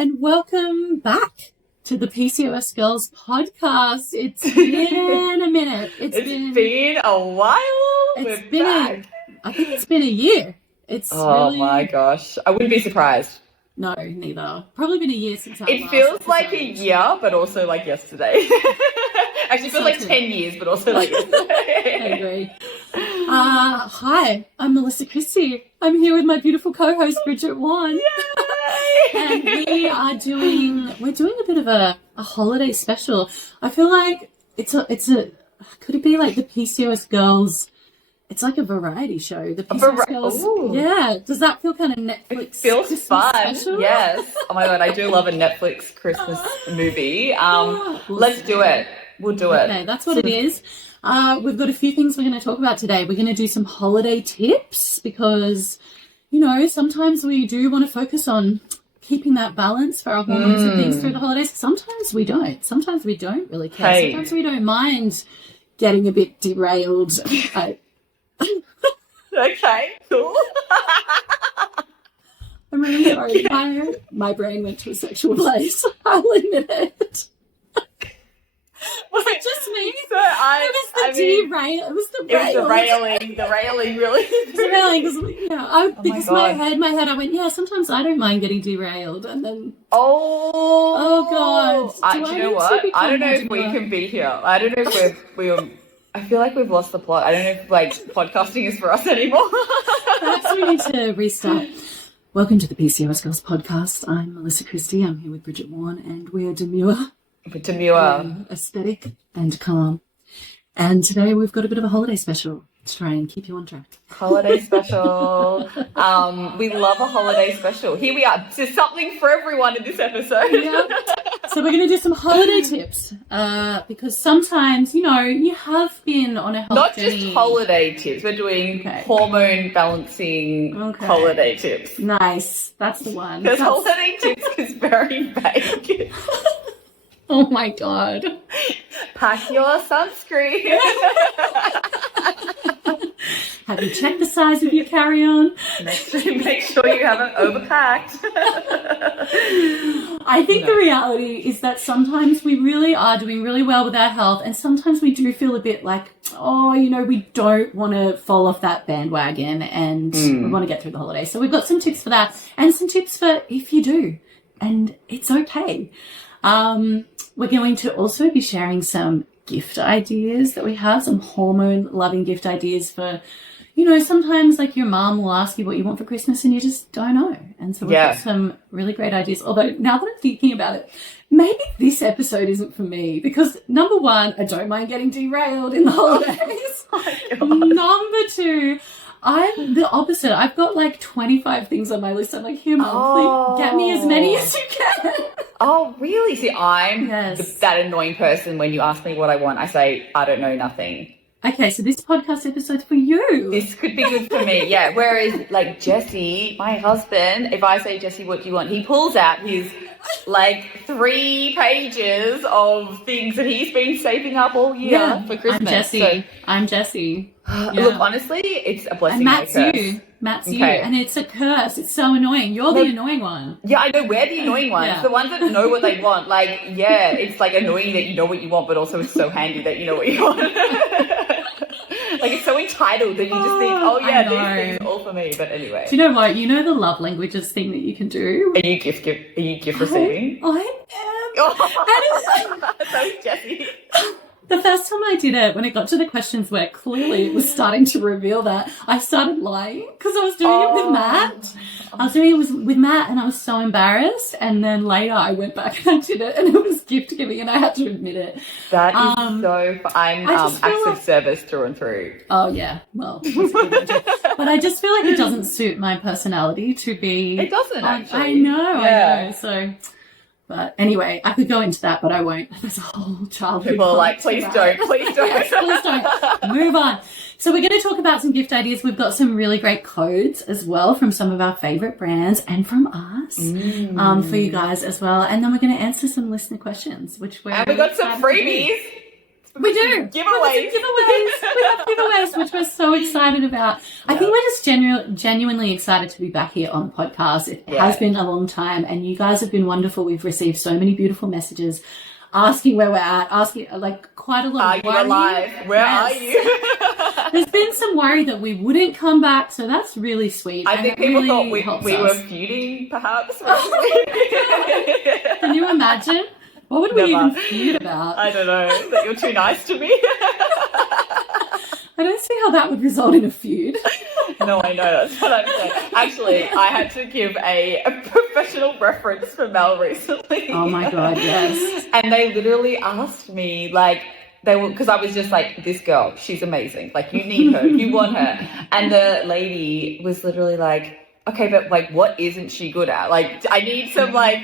and welcome back to the PCOS Girls podcast. It's been a minute. It's been a while. It's been I think it's been a year. My gosh. I wouldn't be surprised. No, neither. Probably been a year since It feels like a year, but also like yesterday. Actually, it feels like 10 years, but also like yesterday. I agree. Hi, I'm Melissa Christie. I'm here with my beautiful co-host, Bridget Warren. And we're doing a bit of a holiday special. I feel like it's a could it be like the PCOS Girls? It's like a variety show. The PCOS Girls. Ooh. Yeah. Does that feel kind of Netflix? It feels Christmas fun. Special? Yes. Oh my God, I do love a Netflix Christmas movie. Let's do it. We'll do it. Okay, that's what it is. We've got a few things we're going to talk about today. We're going to do some holiday tips because, sometimes we do want to focus on keeping that balance for our hormones and things through the holidays. Sometimes we don't. Sometimes we don't really care. Hey. Sometimes we don't mind getting a bit derailed. Okay, cool. I'm really sorry. My brain went to a sexual place. I'll admit it. Was it just me? So it was the railing. The railing really. The railing because my head. I went, sometimes I don't mind getting derailed, and then oh God. Do you know what? I don't know if we can be here. I don't know if I feel like we've lost the plot. I don't know if podcasting is for us anymore. Perhaps we need to restart. Welcome to the PCOS Girls podcast. I'm Melissa Christie. I'm here with Bridget Warren, and we're demure. Aesthetic and calm. And today we've got a bit of a holiday special to try and keep you on track. Holiday special. We love a holiday special. Here we are. There's something for everyone in this episode. Yeah. So we're going to do some holiday tips because sometimes, you have been on a health journey. Not just holiday tips. We're doing hormone balancing holiday tips. Nice. That's the one. Because holiday tips is very vague. Oh my God. Pack your sunscreen. Have you checked the size of your carry-on? Make sure you haven't overpacked. I think the reality is that sometimes we really are doing really well with our health, and sometimes we do feel a bit like, we don't want to fall off that bandwagon, and we want to get through the holidays. So we've got some tips for that, and some tips for if you do, and it's okay. We're going to also be sharing some gift ideas that we have, some hormone-loving gift ideas for, sometimes like your mom will ask you what you want for Christmas and you just don't know. And so we've got some really great ideas. Although now that I'm thinking about it, maybe this episode isn't for me because number one, I don't mind getting derailed in the holidays. Number two, I'm the opposite. I've got 25 things on my list. I'm like, here, Mom, please get me as many as you can. Oh, really? See, I'm that annoying person when you ask me what I want. I say, I don't know nothing. Okay, so this podcast episode's for you. This could be good for me, yeah. Whereas, Jesse, my husband, if I say, Jesse, what do you want? He pulls out his, 3 pages of things that he's been saving up all year for Christmas. I'm Jesse. Look, honestly, it's a blessing. And Matt's you. And it's a curse. It's so annoying. You're the annoying one. Yeah, I know. We're the annoying ones. Yeah. The ones that know what they want. It's annoying that you know what you want, but also it's so handy that you know what you want. It's so entitled that you just think, these things are all for me. But anyway. Do you know what? You know the love languages thing that you can do? Are you gift receiving? I am. So Jessie. The first time I did it, when it got to the questions where clearly it was starting to reveal that, I started lying because I was doing it with Matt. I was doing it with Matt and I was so embarrassed. And then later I went back and I did it and it was gift giving and I had to admit it. That is I'm active service through and through. Oh, yeah. Well, but I just feel like it doesn't suit my personality to be. It doesn't actually. I know. So. But anyway, I could go into that, but I won't. There's a whole childhood. People are like, please don't. Yes, please don't. Move on. So we're going to talk about some gift ideas. We've got some really great codes as well from some of our favorite brands and from us for you guys as well. And then we're going to answer some listener questions, which we're and we got some freebies. We do. Giveaways. We have giveaways, which we're so excited about. I think we're just genuinely excited to be back here on the podcast. It has been a long time, and you guys have been wonderful. We've received so many beautiful messages asking where we're at, asking like quite a lot of worry. Are you alive? Where are you? There's been some worry that we wouldn't come back, so that's really sweet. I think people thought we were feuding, perhaps. Can you imagine? What would we even feud about? I don't know. That you're too nice to me. I don't see how that would result in a feud. No, I know. That's what I'm saying. Actually, I had to give a professional reference for Mel recently. Oh my God, yes. And they literally asked me, like, because I was just like, this girl, she's amazing. Like, you need her, you want her. And the lady was literally like, okay, but like, what isn't she good at? Like, I need some like,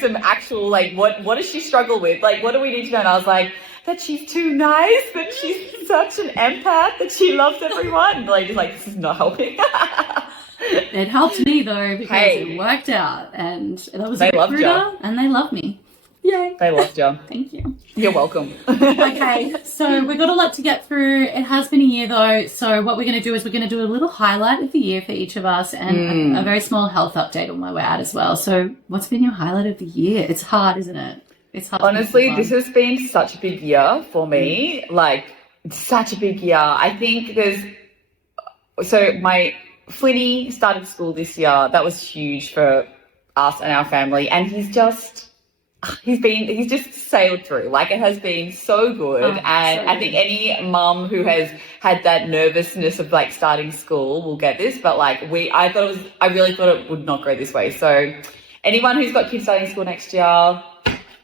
some actual, like, what does she struggle with? Like, what do we need to know? And I was like, that she's too nice, that she's such an empath, that she loves everyone. And the lady's like, this is not helping. It helped me though, because it worked out, and that was a recruiter, and they love me. Yay. They loved you. Thank you. You're welcome. Okay, so we've got a lot to get through. It has been a year though, so what we're going to do is we're going to do a little highlight of the year for each of us, and a very small health update on where we're at as well. So what's been your highlight of the year? It's hard, isn't it? It's hard. Honestly, this has been such a big year for me. Like, it's such a big year. I think my Flinny started school this year. That was huge for us and our family, and he's just sailed through. Like, it has been so good. And I think any mum who has had that nervousness of like starting school will get this, but like I really thought it would not go this way. So anyone who's got kids starting school next year,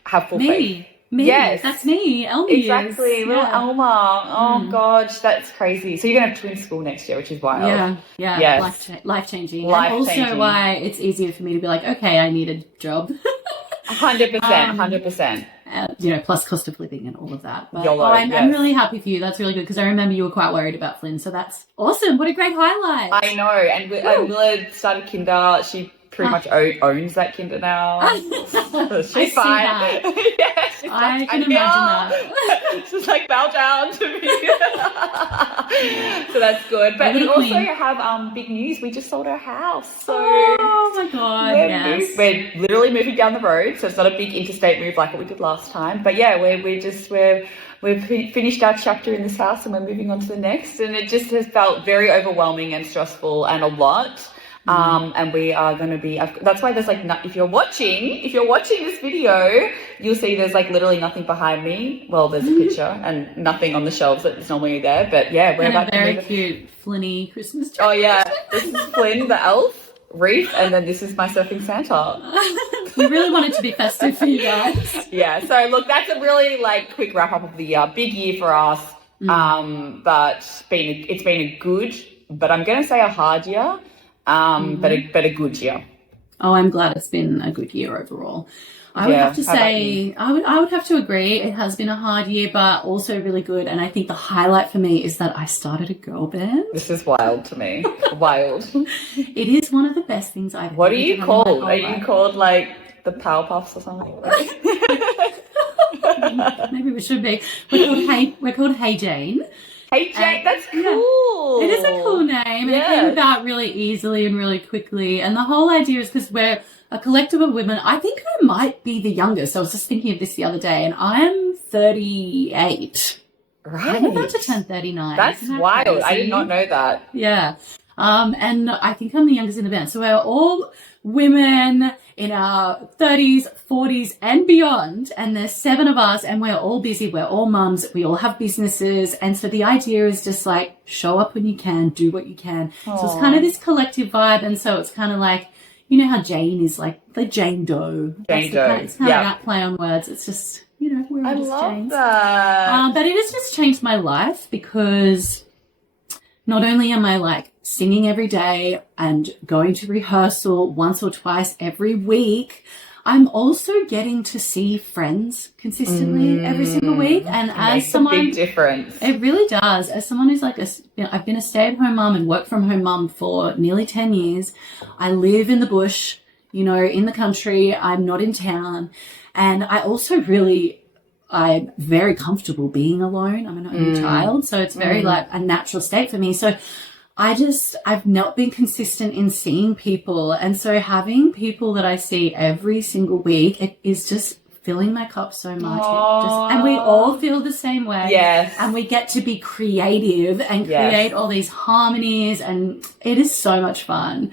have full faith. Me, yes, that's me. Elma exactly, is. little Elma. Oh gosh, that's crazy. So you're gonna have twin school next year, which is wild. Yeah, yes. life changing. And also why it's easier for me to be like, okay, I need a job. 100%. Plus cost of living and all of that. But YOLO, I'm really happy for you. That's really good, because I remember you were quite worried about Flynn. So that's awesome. What a great highlight. I know. And Willa started kinder. She pretty much owns that kinder now. She's fine. Yeah, I can imagine that. She's like, bow down to me. So that's good. But we also have big news. We just sold our house. So oh my God, we're literally moving down the road. So it's not a big interstate move like what we did last time. But yeah, we've finished our chapter in this house, and we're moving on to the next. And it just has felt very overwhelming and stressful and a lot. And we are going to be, that's why there's like, if you're watching this video, you'll see there's like literally nothing behind me. Well, there's a picture and nothing on the shelves that's normally there, but yeah, we're about to move. Very cute Flinny Christmas tree. Oh yeah, this is Flynn, the elf, Reef, and then this is my surfing Santa. We really want it to be festive for you guys. Yeah, so look, that's a really like quick wrap up of the year. Big year for us, but it's been a good, but I'm going to say a hard year. But a good year. Oh, I'm glad it's been a good year overall. I would have to say, I would have to agree. It has been a hard year, but also really good. And I think the highlight for me is that I started a girl band. This is wild to me. Wild. It is one of the best things I've What are you called? Are you called like the Powerpuffs or something? Maybe we should be. We're called Hey Jane. Hey Jane, that's cool. It is a cool name, and it came about really easily and really quickly. And the whole idea is because we're a collective of women. I think I might be the youngest. I was just thinking of this the other day, and I'm 38. Right. I'm about to turn 39. That's wild. Crazy? I did not know that. Yeah. And I think I'm the youngest in the band. So we're all women in our 30s, 40s and beyond. And there's 7 of us, and we're all busy. We're all mums. We all have businesses. And so the idea is just like show up when you can, do what you can. Aww. So it's kind of this collective vibe. And so it's kind of like, you know how Jane is like the Jane Doe. Jane Doe. It's kind of that play on words. It's just, we're all just Janes. That. But it has just changed my life, because not only am I like singing every day and going to rehearsal once or twice every week, I'm also getting to see friends consistently every single week. And as someone, a big difference. It really does. As someone who's like I've been a stay-at-home mum and work from home mum for nearly 10 years. I live in the bush, in the country. I'm not in town. And I also really I'm very comfortable being alone. I'm an only child, so it's very like a natural state for me. So I've not been consistent in seeing people. And so having people that I see every single week, it is just filling my cup so much. And we all feel the same way. Yes. And we get to be creative and create all these harmonies, and it is so much fun.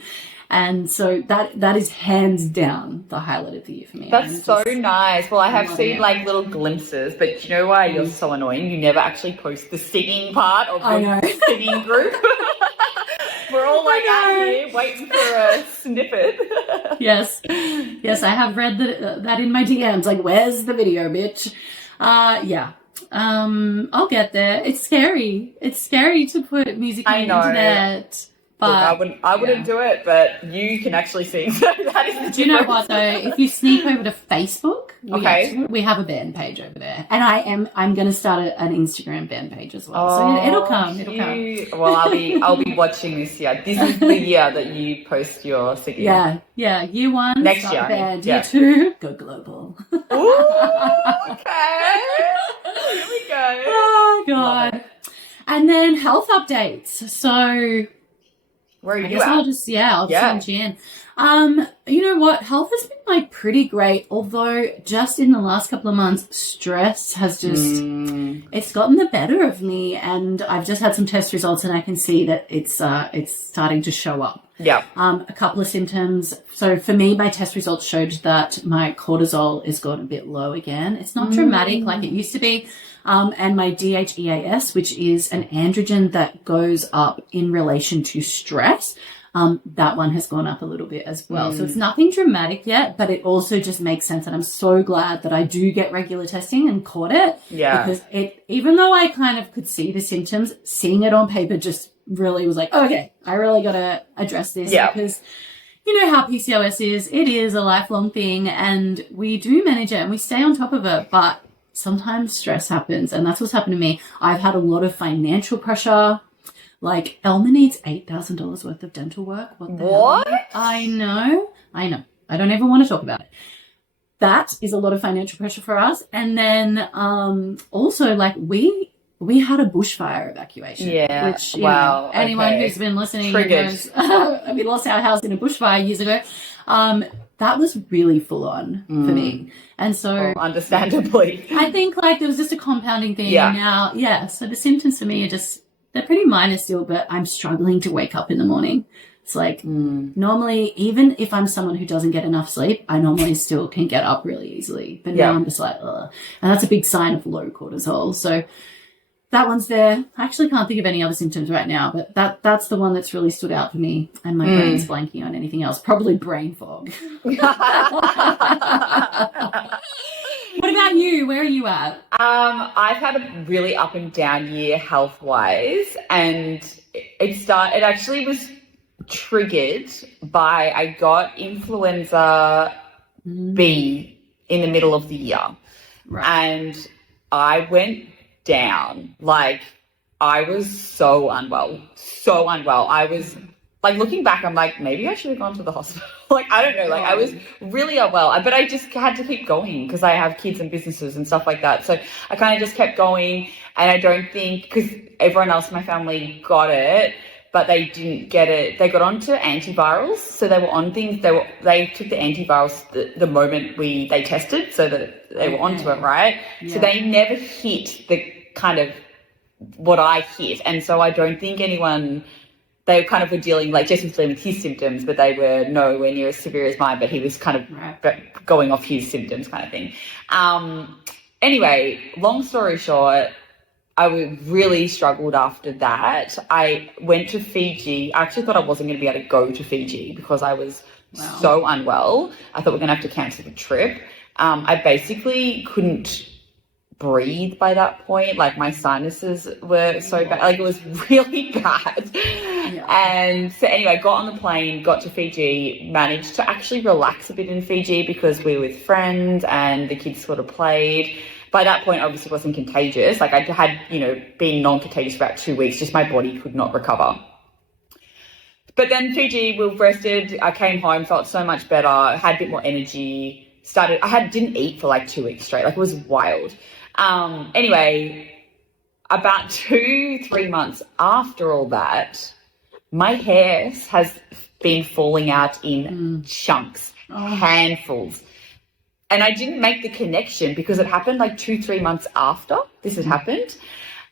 And so that is hands down the highlight of the year for me. That's so nice. Well, I have seen like little glimpses, but you know why you're so annoying? You never actually post the singing part of the singing group. We're all like out here waiting for a snippet. Yes, I have read that in my DMs. Like, where's the video, bitch? I'll get there. It's scary. It's scary to put music on the internet. But look, I wouldn't do it, but you can actually sing. So that is do you know what though? If you sneak over to Facebook, we have a band page over there, and I'm going to start an Instagram band page as well. So it'll come. It'll come. Well, I'll be watching this year. This is the year that you post your singing. Yeah. Year 1, next start year. A band. Year 2, go global. Ooh, okay. Here we go. Oh God. And then health updates. So. Where are you at? I'll just send you in. You know what? Health has been like pretty great, although just in the last couple of months, stress has just it's gotten the better of me, and I've just had some test results, and I can see that it's starting to show up. Yeah. A couple of symptoms. So for me, my test results showed that my cortisol is gone a bit low again. It's not dramatic like it used to be. And my DHEAS, which is an androgen that goes up in relation to stress, that one has gone up a little bit as well. So it's nothing dramatic yet, but it also just makes sense. And I'm so glad that I do get regular testing and caught it. Yeah. Because even though I kind of could see the symptoms, seeing it on paper just really was like, okay, I really got to address this. Yeah. Because you know how PCOS is. It is a lifelong thing, and we do manage it and we stay on top of it. But sometimes stress happens, and that's what's happened to me. I've had a lot of financial pressure. Like, Elma needs $8,000 worth of dental work. What? I know. I don't ever want to talk about it. That is a lot of financial pressure for us. And then also, like, we had a bushfire evacuation. Yeah. Which, you know, anyone who's been listening knows, we lost our house in a bushfire years ago. That was really full on for me. And so understandably, I think like there was just a compounding thing. Yeah. Now, so the symptoms for me are they're pretty minor still, but I'm struggling to wake up in the morning. It's like normally, even if I'm someone who doesn't get enough sleep, I normally still can get up really easily. But now I'm just like, ugh. And that's a big sign of low cortisol. So that one's there. I actually can't think of any other symptoms right now, but that's the one that's really stood out for me, and my brain's blanking on anything else. Probably brain fog. What about you? Where are you at? I've had a really up and down year health-wise, and it actually was triggered by I got influenza B in the middle of the year. Right. And I went down. Like, I was so unwell. I was like, looking back, I'm like, maybe I should have gone to the hospital. Like, I don't know. Like, I was really unwell, but I just had to keep going because I have kids and businesses and stuff like that. So I kind of just kept going, and I don't think, because everyone else in my family got it, but they didn't get it. They got onto antivirals, so they were on things. They took the antivirals the moment they tested, so that they were onto it, right? Yeah. So they never hit the kind of what I hit, and so I don't think anyone. They kind of were dealing, like Jesse was dealing with his symptoms, but they were nowhere near as severe as mine. But he was kind of going off his symptoms, kind of thing. Anyway, long story short, I really struggled after that. I went to Fiji. I actually thought I wasn't going to be able to go to Fiji because I was so unwell. I thought we are going to have to cancel the trip. I basically couldn't breathe by that point. Like, my sinuses were so bad. Like, it was really bad. Yeah. And so anyway, got on the plane, got to Fiji, managed to actually relax a bit in Fiji because we were with friends and the kids sort of played. By that point, obviously, it wasn't contagious. Like, I had, been non-contagious for about 2 weeks, just my body could not recover. But then Fiji, we rested. I came home, felt so much better, had a bit more energy. Didn't eat for like 2 weeks straight. Like, it was wild. Anyway, about 2-3 months after all that, my hair has been falling out in chunks, handfuls. And I didn't make the connection because it happened like 2-3 months after this had happened.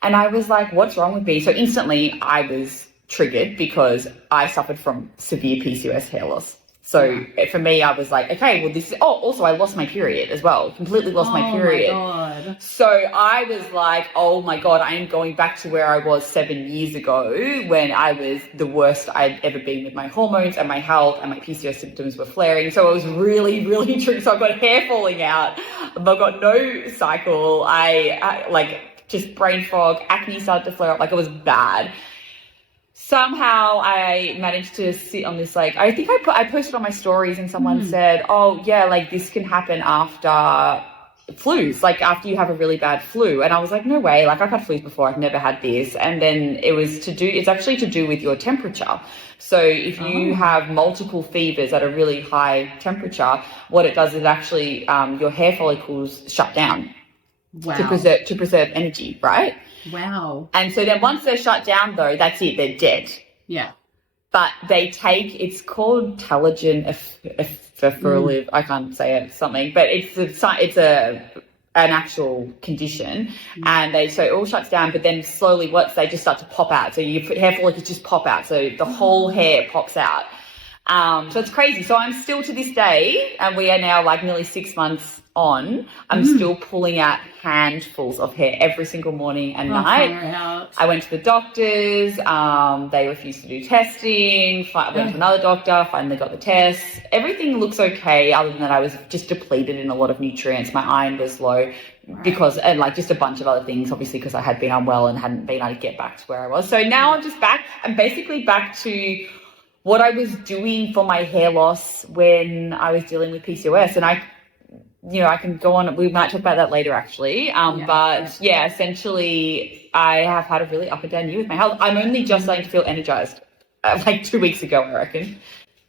And I was like, what's wrong with me? So instantly I was triggered because I suffered from severe PCOS hair loss. So for me, I was like, okay, well, this is, also I lost my period as well, completely lost my period. Oh my God. So I was like, oh my God, I am going back to where I was 7 years ago when I was the worst I'd ever been with my hormones and my health, and my PCOS symptoms were flaring. So I was really, really triggered. So I've got hair falling out. I've got no cycle. I like just brain fog, acne started to flare up. Like it was bad. Somehow I managed to sit on this, like, I think I posted on my stories and someone said, oh yeah, like this can happen after flus, like after you have a really bad flu. And I was like, no way, like I've had flus before, I've never had this. And then it's actually to do with your temperature. So if you have multiple fevers at a really high temperature, what it does is actually your hair follicles shut down. Wow. To preserve energy, right? Wow. And so then once they're shut down, though, that's it. They're dead. Yeah. But they take, it's called telogen effluvic. I can't say it, something, but it's an actual condition. And so it all shuts down, but then slowly they just start to pop out. So your hair follicles just pop out. So the whole hair pops out. So it's crazy. So I'm still to this day, and we are now like nearly 6 months on, I'm still pulling out handfuls of hair every single morning and night. I went to the doctors. They refused to do testing. Went to another doctor, finally got the tests. Everything looks okay, other than that I was just depleted in a lot of nutrients. My iron was low because, and like just a bunch of other things, obviously, because I had been unwell and hadn't been able to get back to where I was. So now I'm just back. I'm basically back to what I was doing for my hair loss when I was dealing with PCOS. And I can go on, we might talk about that later actually. Essentially I have had a really up and down year with my health. I'm only just starting to feel energized like 2 weeks ago, I reckon.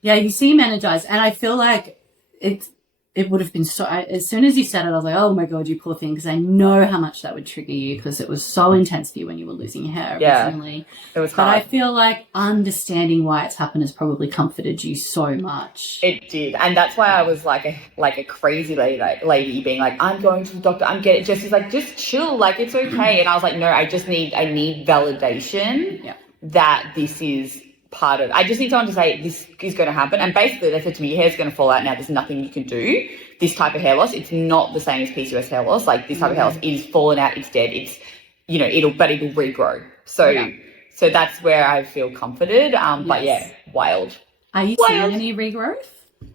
Yeah, you seem energized. And I feel like it would have been as soon as you said it, I was like, oh my God, you poor thing. Because I know how much that would trigger you because it was so intense for you when you were losing your hair originally. It was hard. But I feel like understanding why it's happened has probably comforted you so much. It did. And that's why I was like a crazy lady being like, I'm going to the doctor. Jesse's like, just chill. Like, it's okay. And I was like, no, I need validation that this is part of, I just need someone to say this is going to happen. And basically they said to me, your hair's going to fall out now, there's nothing you can do. This type of hair loss, it's not the same as PCOS hair loss. Like this type of hair loss is fallen out, it's dead, it's it'll regrow. So that's where I feel comforted. But yeah, wild. Are you seeing any regrowth?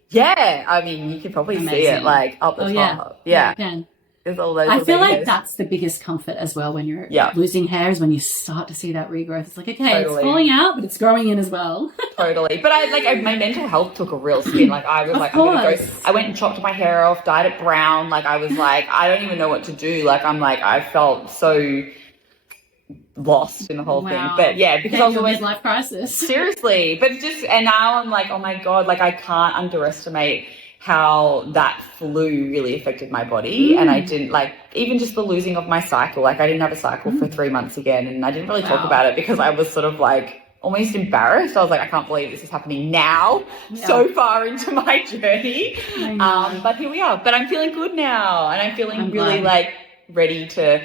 Yeah, I mean you can probably see it like up the top. Yeah, you can. I feel like that's the biggest comfort as well when you're losing hair, is when you start to see that regrowth. It's like, okay, it's falling out, but it's growing in as well. Totally. But my mental health took a real spin. Like I was like, I'm gonna go. I went and chopped my hair off, dyed it brown. Like I was like, I don't even know what to do. Like I felt so lost in the whole thing. But yeah, because I was always midlife crisis. Seriously. But and now I'm like, oh my God, like I can't underestimate how that flu really affected my body. And I didn't even just the losing of my cycle. Like I didn't have a cycle for 3 months again. And I didn't really talk about it because I was sort of like almost embarrassed. I was like, I can't believe this is happening now, so far into my journey. But here we are. But I'm feeling good now. And I'm feeling really ready to,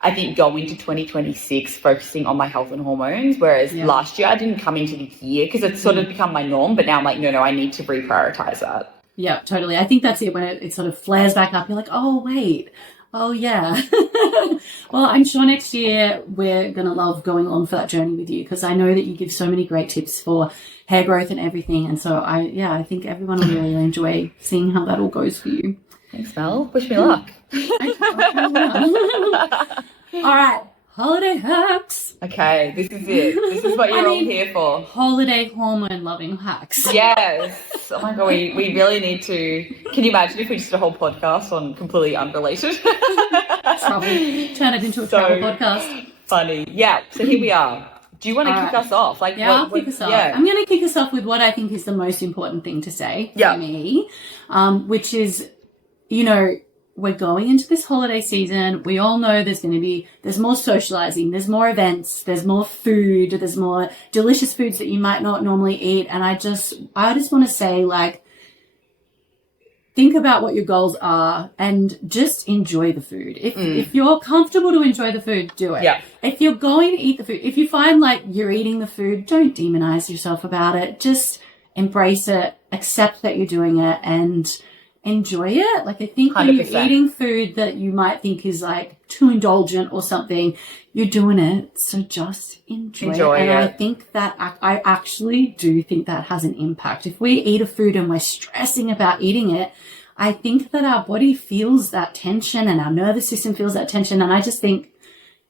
I think, go into 2026 focusing on my health and hormones. Whereas last year I didn't come into the year because it's sort of become my norm. But now I'm like, no, I need to reprioritize that. Yeah, totally. I think that's it. When it sort of flares back up, you're like, oh, wait. Oh, yeah. Well, I'm sure next year we're going to love going on for that journey with you because I know that you give so many great tips for hair growth and everything. And so, I think everyone will really enjoy seeing how that all goes for you. Thanks, Mel. Wish me luck. All right. Holiday hacks. Okay, this is it. This is what you're all here for. Holiday hormone loving hacks. Yes. Oh my God, we really need to. Can you imagine if we just did a whole podcast on completely unrelated? Travel. Turn it into a travel podcast. Funny. Yeah. So here we are. Do you want to kick us off? I'll kick us off. Yeah. I'm going to kick us off with what I think is the most important thing to say for me, which is, we're going into this holiday season. We all know there's more socializing, there's more events, there's more food, there's more delicious foods that you might not normally eat. And I just want to say, like, think about what your goals are and just enjoy the food. If you're comfortable to enjoy the food, do it. Yeah. If you're going to eat the food, if you find like you're eating the food, don't demonize yourself about it. Just embrace it, accept that you're doing it, and enjoy it. Like, I think when 100%. you're eating food that you might think is like too indulgent or something, you're doing it. So just enjoy it. And I think that I actually do think that has an impact. If we eat a food and we're stressing about eating it, I think that our body feels that tension and our nervous system feels that tension. And I just think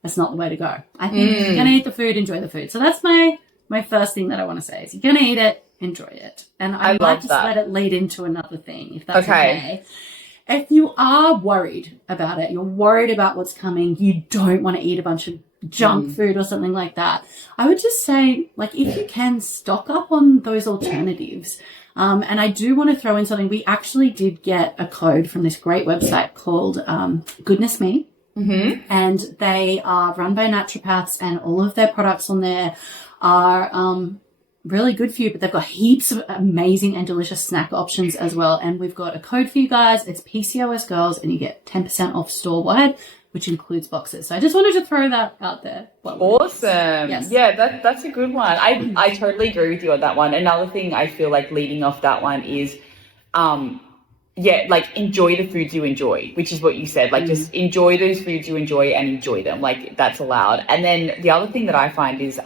that's not the way to go. I think if you're going to eat the food, enjoy the food. So that's my first thing that I want to say is you're going to eat it, enjoy it. And I might just let it lead into another thing, if that's okay. If you are worried about it, you're worried about what's coming, you don't want to eat a bunch of junk food or something like that, I would just say, like, if you can, stock up on those alternatives. And I do want to throw in something. We actually did get a code from this great website called Goodness Me. Mm-hmm. And they are run by naturopaths, and all of their products on there are really good for you, but they've got heaps of amazing and delicious snack options as well. And we've got a code for you guys. It's PCOS Girls, and you get 10% off store-wide, which includes boxes. So I just wanted to throw that out there. Awesome. Yes. Yeah, that's a good one. I totally agree with you on that one. Another thing I feel like leading off that one is, like, enjoy the foods you enjoy, which is what you said. Like, just enjoy those foods you enjoy and enjoy them. Like, that's allowed. And then the other thing that I find is,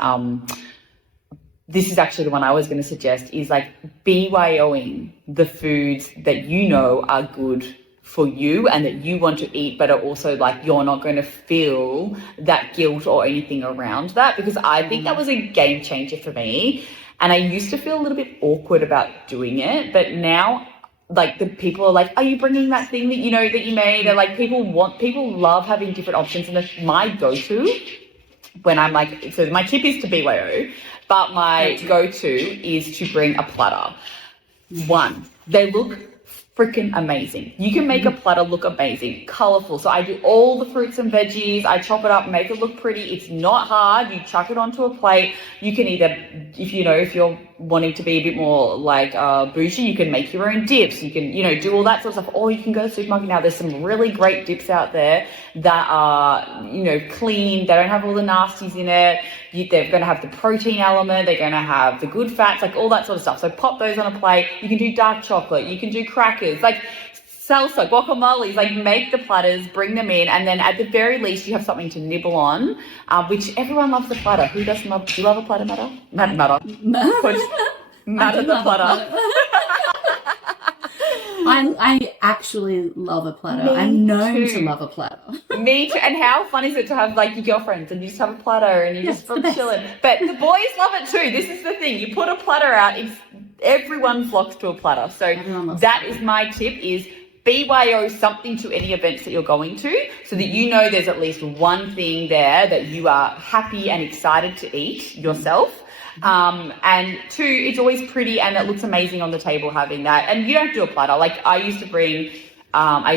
this is actually the one I was going to suggest, is like BYOing the foods that you know are good for you and that you want to eat, but are also like you're not going to feel that guilt or anything around that, because I think that was a game changer for me. And I used to feel a little bit awkward about doing it, but now, like, the people are like, are you bringing that thing that you know that you made? And like, people love having different options. And that's my go-to when I'm like, so my tip is to BYO, but my go-to is to bring a platter. One, they look freaking amazing. You can make a platter look amazing, colorful. So I do all the fruits and veggies. I chop it up, make it look pretty. It's not hard. You chuck it onto a plate. You can either, if you're wanting to be a bit more like bougie, you can make your own dips. You can, do all that sort of stuff. Or you can go to the supermarket now. There's some really great dips out there that are, clean. They don't have all the nasties in it. They're going to have the protein element. They're going to have the good fats, like all that sort of stuff. So pop those on a plate. You can do dark chocolate. You can do crackers, like salsa, guacamoles, like make the platters, bring them in. And then at the very least, you have something to nibble on, which everyone loves the platter. Who doesn't love, do you love a platter, Matter? Matter the platter. I actually love a platter. I'm known to love a platter. Me too. And how fun is it to have like your girlfriends and you just have a platter and you just chilling? But the boys love it too. This is the thing. You put a platter out, everyone flocks to a platter. So that is my tip, is BYO something to any events that you're going to, so that there's at least one thing there that you are happy and excited to eat yourself. And two, it's always pretty and it looks amazing on the table having that. And you don't do a platter. Like I used to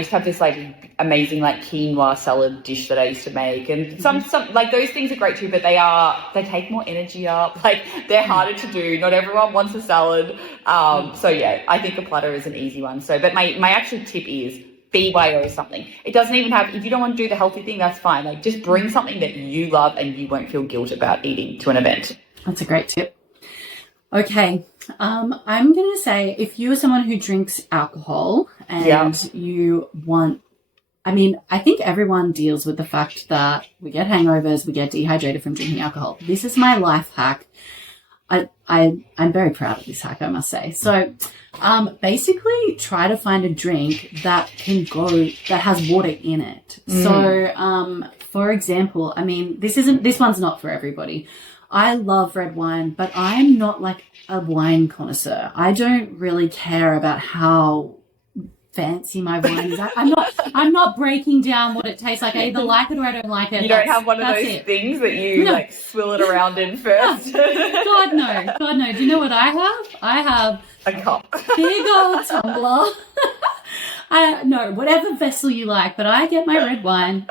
have this like amazing like quinoa salad dish that I used to make, and some like those things are great too, but they take more energy up. Like they're harder to do. Not everyone wants a salad. So yeah, I think a platter is an easy one. So, but my actual tip is BYO something. It doesn't even have, if you don't want to do the healthy thing, that's fine. Like just bring something that you love and you won't feel guilt about eating to an event. That's a great tip. Okay. I'm going to say, if you're someone who drinks alcohol and you want, I think everyone deals with the fact that we get hangovers, we get dehydrated from drinking alcohol. This is my life hack. I'm very proud of this hack, I must say. So, basically try to find a drink that has water in it. So, for example, this one's not for everybody. I love red wine, but I'm not like a wine connoisseur. I don't really care about how fancy my wine is. I'm not breaking down what it tastes like. I either like it or I don't like it. You don't have one of those things that you like swill it around in first. God no. Do you know what I have? I have a cup. Big old tumbler No, whatever vessel you like, but I get my red wine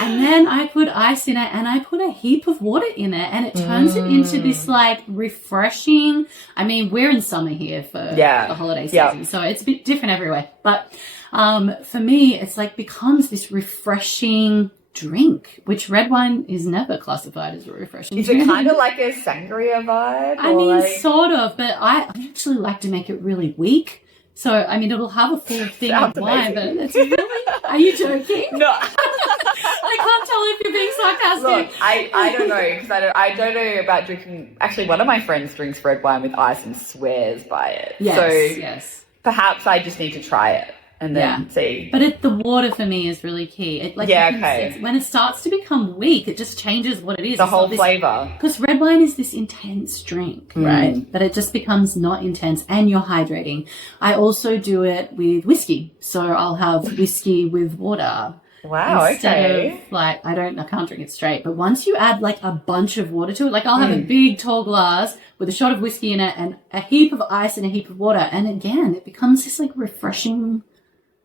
and then I put ice in it and I put a heap of water in it and it turns it into this like refreshing. I mean, we're in summer here for the holiday season, so it's a bit different everywhere. But for me, it's like becomes this refreshing drink, which red wine is never classified as a refreshing drink. Is it kind of like a sangria vibe? I mean, sort of, but I actually like to make it really weak. So, I mean, it'll have a full thing of wine, but it's really... Are you joking? No. I can't tell if you're being sarcastic. Look, I don't know, because I don't know about drinking... Actually, one of my friends drinks red wine with ice and swears by it. Yes. Perhaps I just need to try it and then see. But the water for me is really key. It, like, when it starts to become weak, it just changes what it is. The whole flavour. Because red wine is this intense drink, right? But it just becomes not intense and you're hydrating. I also do it with whiskey. So I'll have whiskey with water. Wow, instead of, like, I can't drink it straight. But once you add, like, a bunch of water to it, like, I'll have a big, tall glass with a shot of whiskey in it and a heap of ice and a heap of water. And again, it becomes this, like, refreshing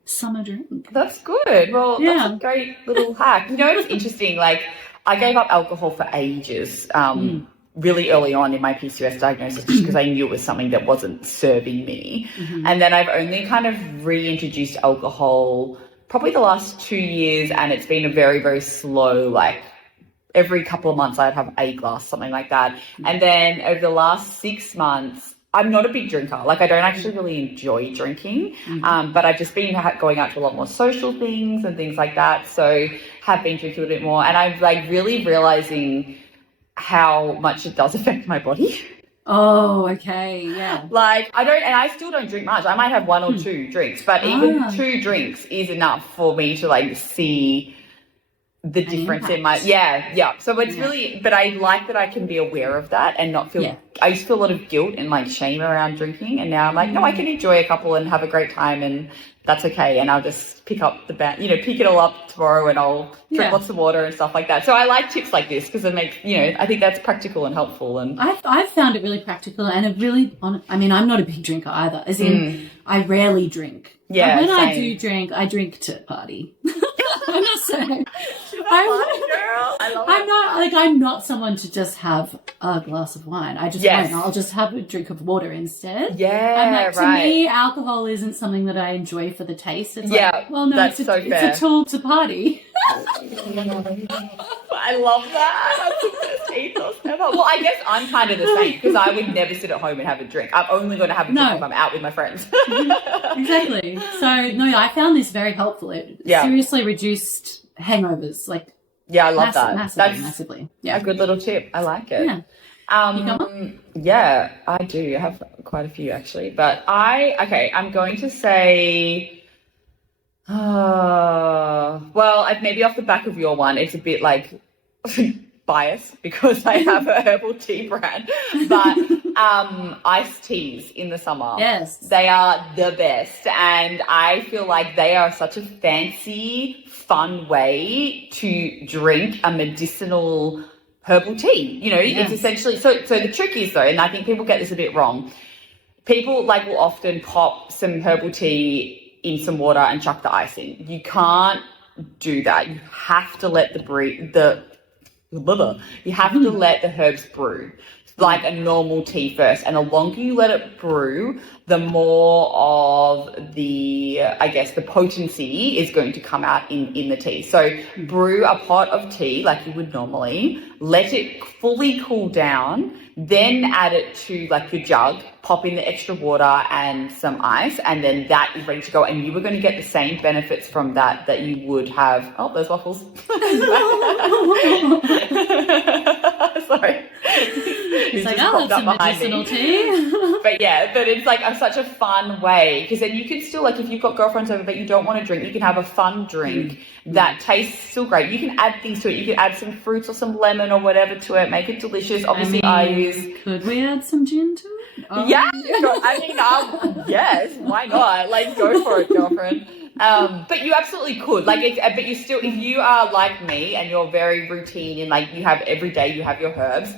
summer drink. That's good. Well, that's a great little hack. You know, it's interesting. Like, I gave up alcohol for ages, really early on in my PCOS diagnosis, just because I knew it was something that wasn't serving me. And then I've only kind of reintroduced alcohol probably the last 2 years, and it's been a very, very slow, like, every couple of months I'd have a glass, something like that. And then over the last 6 months, I'm not a big drinker. Like, I don't actually really enjoy drinking, but I've just been going out to a lot more social things and things like that. So have been drinking a little bit more. And I'm, like, really realizing how much it does affect my body. Oh, okay, yeah. Like, I still don't drink much. I might have 1 or 2 drinks, but even 2 drinks is enough for me to, like, see the difference in my so it's really, but I like that I can be aware of that and not feel I used to feel a lot of guilt and, like, shame around drinking, and now I'm like, no, I can enjoy a couple and have a great time, and that's okay. And I'll just pick it all up tomorrow, and I'll drink lots of water and stuff like that. So I like tips like this because it makes, I think that's practical and helpful. And I've found it really practical, and it really, I mean, I'm not a big drinker either, as in I rarely drink. Yeah, but when same. I do drink, I drink to party. I'm not saying. I'm not someone to just have a glass of wine. I just won't. I'll just have a drink of water instead. Yeah, to me, alcohol isn't something that I enjoy for the taste. It's like, well, no, that's it's a tool to party. I love that. That's the best ethos ever. Well, I guess I'm kind of the same, because I would never sit at home and have a drink. I'm only going to have a drink if I'm out with my friends. Exactly. So, no, I found this very helpful. It seriously reduced hangovers. Like, I love that. Massively. Yeah. A good little tip. I like it. Yeah. Yeah, I do. I have quite a few, actually. But I'm going to say... well, maybe off the back of your one, it's a bit, like, biased because I have a herbal tea brand, but iced teas in the summer, they are the best, and I feel like they are such a fancy, fun way to drink a medicinal herbal tea. It's essentially, so the trick is, though, and I think people get this a bit wrong, people, like, will often pop some herbal tea in some water and chuck the ice in. You can't do that. You have to let the herbs brew like a normal tea first. And the longer you let it brew, the more of the, I guess, the potency is going to come out in the tea. So brew a pot of tea like you would normally, let it fully cool down, then add it to, like, your jug, pop in the extra water and some ice, and then that is ready to go. And you were going to get the same benefits from that you would have. Oh, those waffles. Sorry. It's like, that's some medicinal tea. But it's like such a fun way, because then you can still, like, if you've got girlfriends over but you don't want to drink, you can have a fun drink that tastes still great. You can add things to it. You can add some fruits or some lemon or whatever to it, make it delicious. Obviously, could we add some gin to it? Oh. Yeah, yes, why not? Like, go for it, girlfriend. But you absolutely could. Like, but you still, if you are like me and you're very routine and, like, you have every day you have your herbs,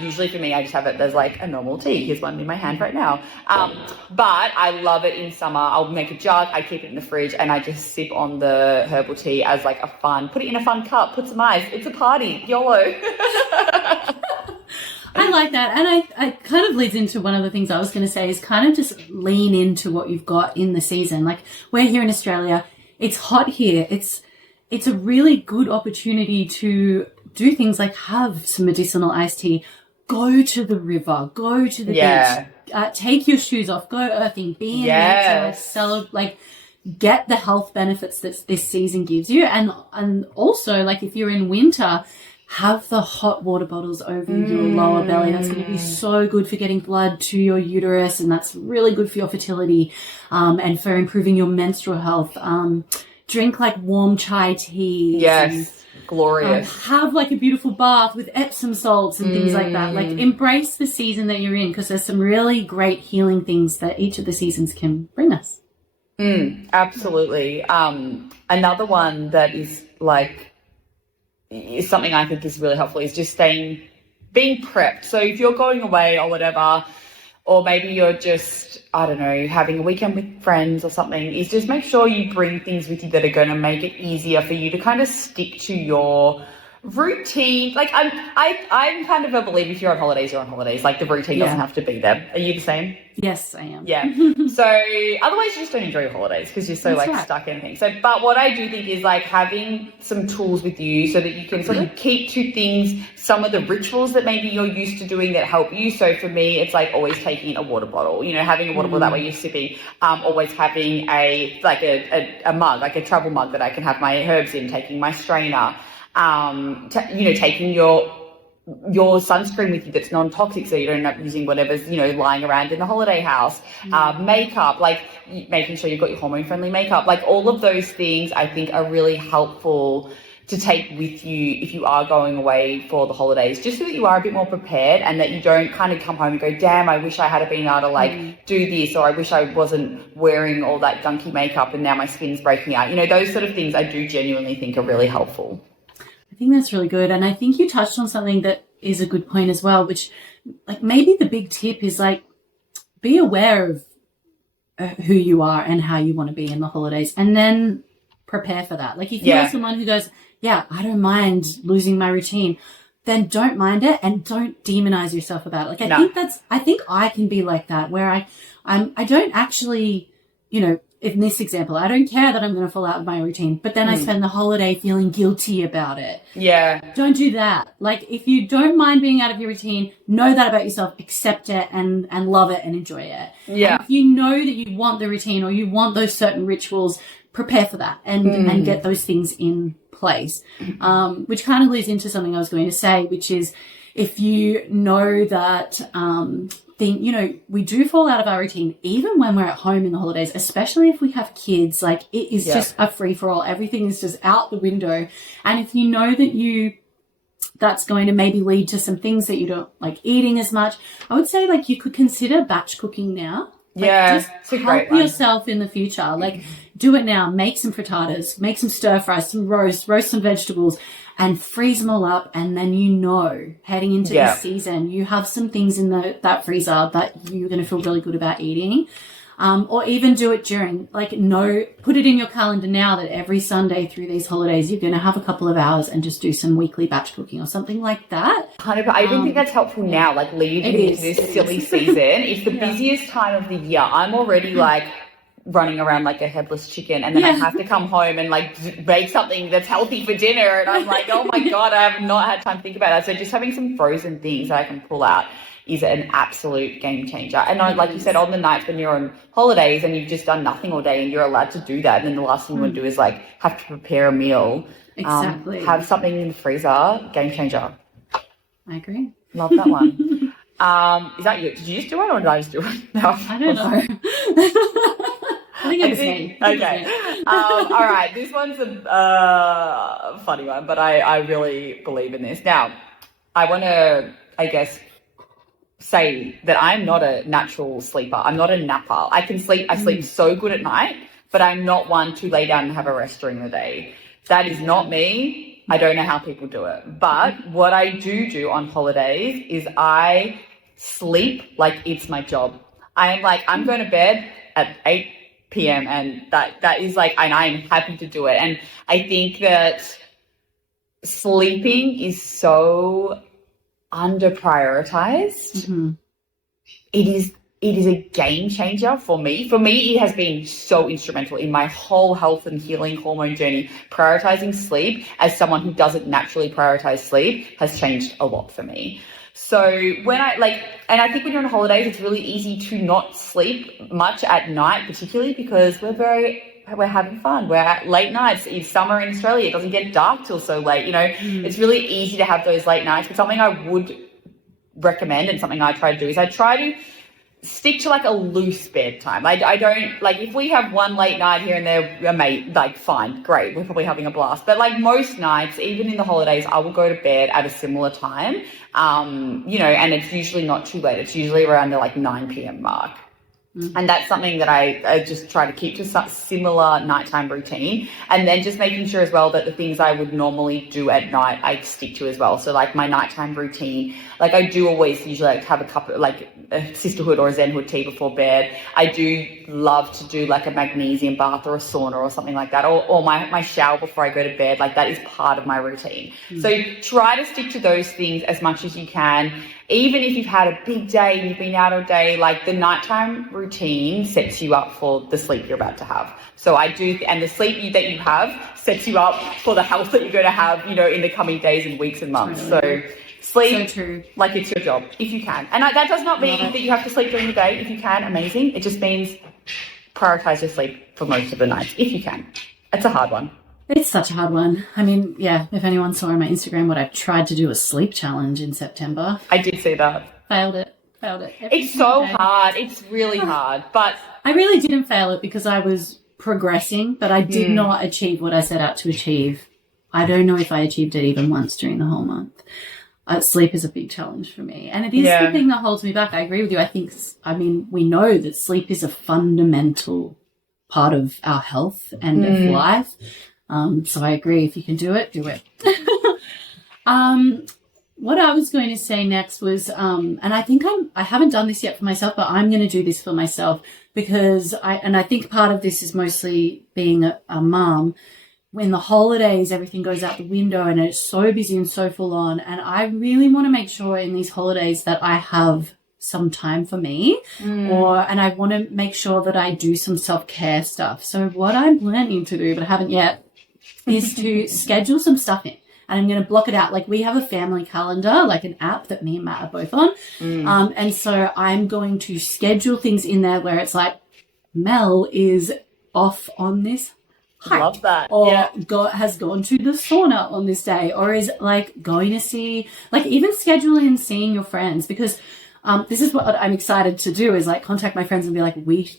Usually for me, I just have it as like a normal tea. Here's one in my hand right now. But I love it in summer. I'll make a jug, I keep it in the fridge, and I just sip on the herbal tea as like put it in a fun cup, put some ice. It's a party. YOLO. I like that. And I kind of leads into one of the things I was going to say is kind of just lean into what you've got in the season. Like we're here in Australia. It's hot here. It's a really good opportunity to do things like have some medicinal iced tea, go to the river, go to the beach, take your shoes off, go earthing, be in nature, get the health benefits that this season gives you. And also, like if you're in winter, have the hot water bottles over your lower belly. That's going to be so good for getting blood to your uterus, and that's really good for your fertility and for improving your menstrual health. Drink like warm chai tea. Yes, glorious. Have like a beautiful bath with Epsom salts and things like that. Like embrace the season that you're in, because there's some really great healing things that each of the seasons can bring us. Absolutely. Another one that is something I think is really helpful is just being prepped. So if you're going away or whatever, or maybe you're just, I don't know, having a weekend with friends or something, is just make sure you bring things with you that are going to make it easier for you to kind of stick to your routine. Like I'm kind of a believer, if you're on holidays, you're on holidays. Like the routine doesn't have to be there. Are you the same? Yes, I am. Yeah. So otherwise you just don't enjoy your holidays because you're so stuck in things. So, but what I do think is like having some tools with you so that you can sort of keep to things, some of the rituals that maybe you're used to doing that help you. So for me, it's like always taking a water bottle, having a water bottle, that way you're sipping, always having a mug, like a travel mug that I can have my herbs in, taking my strainer, taking your sunscreen with you that's non-toxic so you don't end up using whatever's, lying around in the holiday house, makeup, like making sure you've got your hormone-friendly makeup, like all of those things I think are really helpful to take with you if you are going away for the holidays, just so that you are a bit more prepared and that you don't kind of come home and go, damn, I wish I had been able to do this, or I wish I wasn't wearing all that gunky makeup and now my skin's breaking out. Those sort of things I do genuinely think are really helpful. I think that's really good. And I think you touched on something that is a good point as well, which like maybe the big tip is like be aware of who you are and how you want to be in the holidays, and then prepare for that. Like if you're someone who goes, I don't mind losing my routine, then don't mind it and don't demonize yourself about it. Like I think I can be like that, where I don't actually, in this example, I don't care that I'm going to fall out of my routine, but then I spend the holiday feeling guilty about it. Yeah. Don't do that. Like, if you don't mind being out of your routine, know that about yourself, accept it and love it and enjoy it. Yeah. And if you know that you want the routine or you want those certain rituals, prepare for that and get those things in place. Which kind of leads into something I was going to say, which is if you know that, we do fall out of our routine, even when we're at home in the holidays, especially if we have kids. Like it is just a free for all. Everything is just out the window. And if you know that that's going to maybe lead to some things that you don't like eating as much, I would say like you could consider batch cooking now. Like, just help yourself in the future. Like do it now. Make some frittatas, make some stir fries, some roast some vegetables, and freeze them all up. And then heading into this season, you have some things in that freezer that you're going to feel really good about eating. Or even do it during, put it in your calendar now that every Sunday through these holidays, you're going to have a couple of hours and just do some weekly batch cooking or something like that. I even think that's helpful now, like leading into this silly season. It's the busiest time of the year. I'm already running around like a headless chicken, and then I have to come home and make something that's healthy for dinner, and I'm like, oh my God, I have not had time to think about that. So just having some frozen things that I can pull out is an absolute game changer. And like you said, on the nights when you're on holidays and you've just done nothing all day and you're allowed to do that, and then the last thing you want to do is have to prepare a meal. Exactly. Have something in the freezer, game changer. I agree. Love that one. Is that you? Did you just do it or did I just do it? No. I don't know. I think it's me. Okay. All right. This one's a funny one, but I really believe in this. Now, I want to, say that I'm not a natural sleeper. I'm not a napper. I sleep so good at night, but I'm not one to lay down and have a rest during the day. That is not me. I don't know how people do it. But what I do on holidays is I sleep like it's my job. I'm like, I'm going to bed at 8 p.m. and that is like, and I'm happy to do it. And I think that sleeping is so under prioritized. Mm-hmm. It is a game changer for me. For me, it has been so instrumental in my whole health and healing hormone journey. Prioritizing sleep as someone who doesn't naturally prioritize sleep has changed a lot for me. So when and I think when you're on holidays, it's really easy to not sleep much at night, particularly because we're having fun. We're at late nights. It's summer in Australia. It doesn't get dark till so late. It's really easy to have those late nights. But something I would recommend and something I try to do is I try to stick to like a loose bedtime. I don't like if we have one late night here and there, mate, like fine, great, we're probably having a blast. But like most nights, even in the holidays, I will go to bed at a similar time. And it's usually not too late. It's usually around the like 9 p.m. mark. And that's something that I just try to keep to a similar nighttime routine. And then just making sure as well that the things I would normally do at night, I stick to as well. So like my nighttime routine, like I do always usually like have a cup of like a sisterhood or a zenhood tea before bed. I do love to do like a magnesium bath or a sauna or something like that. Or my shower before I go to bed. Like that is part of my routine. So try to stick to those things as much as you can. Even if you've had a big day and you've been out all day, like the nighttime routine sets you up for the sleep you're about to have. So I do, and the sleep that you have sets you up for the health that you're going to have, in the coming days and weeks and months. So sleep like it's your job, if you can. And that does not mean that you have to sleep during the day. If you can, amazing. It just means prioritize your sleep for most of the nights, if you can. It's a hard one. It's such a hard one. I mean, yeah, if anyone saw on my Instagram what I tried to do a sleep challenge in September. I did see that. Failed it. It's so hard. It's really hard. But I really didn't fail it because I was progressing, but I did not achieve what I set out to achieve. I don't know if I achieved it even once during the whole month. Sleep is a big challenge for me. And it is the thing that holds me back. I agree with you. We know that sleep is a fundamental part of our health and of life. So I agree. If you can do it, do it. What I was going to say next was, and I think I haven't done this yet for myself, but I'm going to do this for myself because I think part of this is mostly being a mum. When the holidays, everything goes out the window and it's so busy and so full on. And I really want to make sure in these holidays that I have some time for me and I want to make sure that I do some self-care stuff. So what I'm planning to do, but I haven't yet, is to schedule some stuff in. And I'm going to block it out. Like we have a family calendar, like an app that me and Matt are both on. And so I'm going to schedule things in there where it's like, Mel is off on this hike. Love that. Or has gone to the sauna on this day, or is like going to see, like even scheduling and seeing your friends, because this is what I'm excited to do is like contact my friends and be like,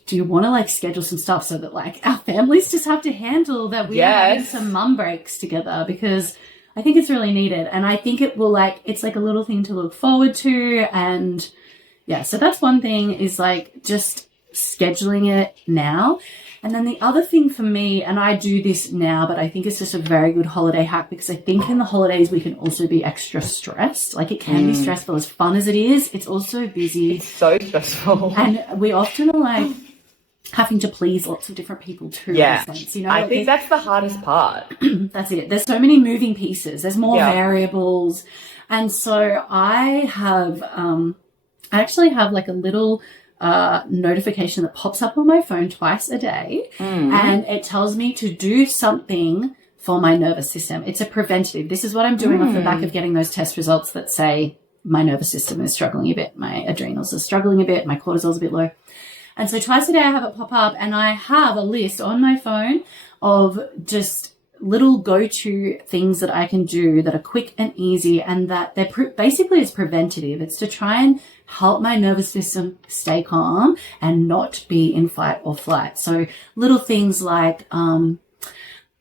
do you want to like schedule some stuff so that like our families just have to handle that we're having some mum breaks together, because I think it's really needed. And I think it will it's like a little thing to look forward to. And yeah, so that's one thing is like just scheduling it now. And then the other thing for me, and I do this now, but I think it's just a very good holiday hack because I think in the holidays we can also be extra stressed. Like it can be stressful, as fun as it is. It's also busy. It's so stressful. And we often are like having to please lots of different people too. Yeah. In a sense, I think that's the hardest part. That's it. There's so many moving pieces. There's more variables. And so I actually have like a little notification that pops up on my phone twice a day and it tells me to do something for my nervous system. It's a preventative. This is what I'm doing off the back of getting those test results that say my nervous system is struggling a bit, my adrenals are struggling a bit, my cortisol's a bit low. And so twice a day I have it pop up and I have a list on my phone of just little go-to things that I can do that are quick and easy and that they're basically it's preventative. It's to try and help my nervous system stay calm and not be in fight or flight. So little things like an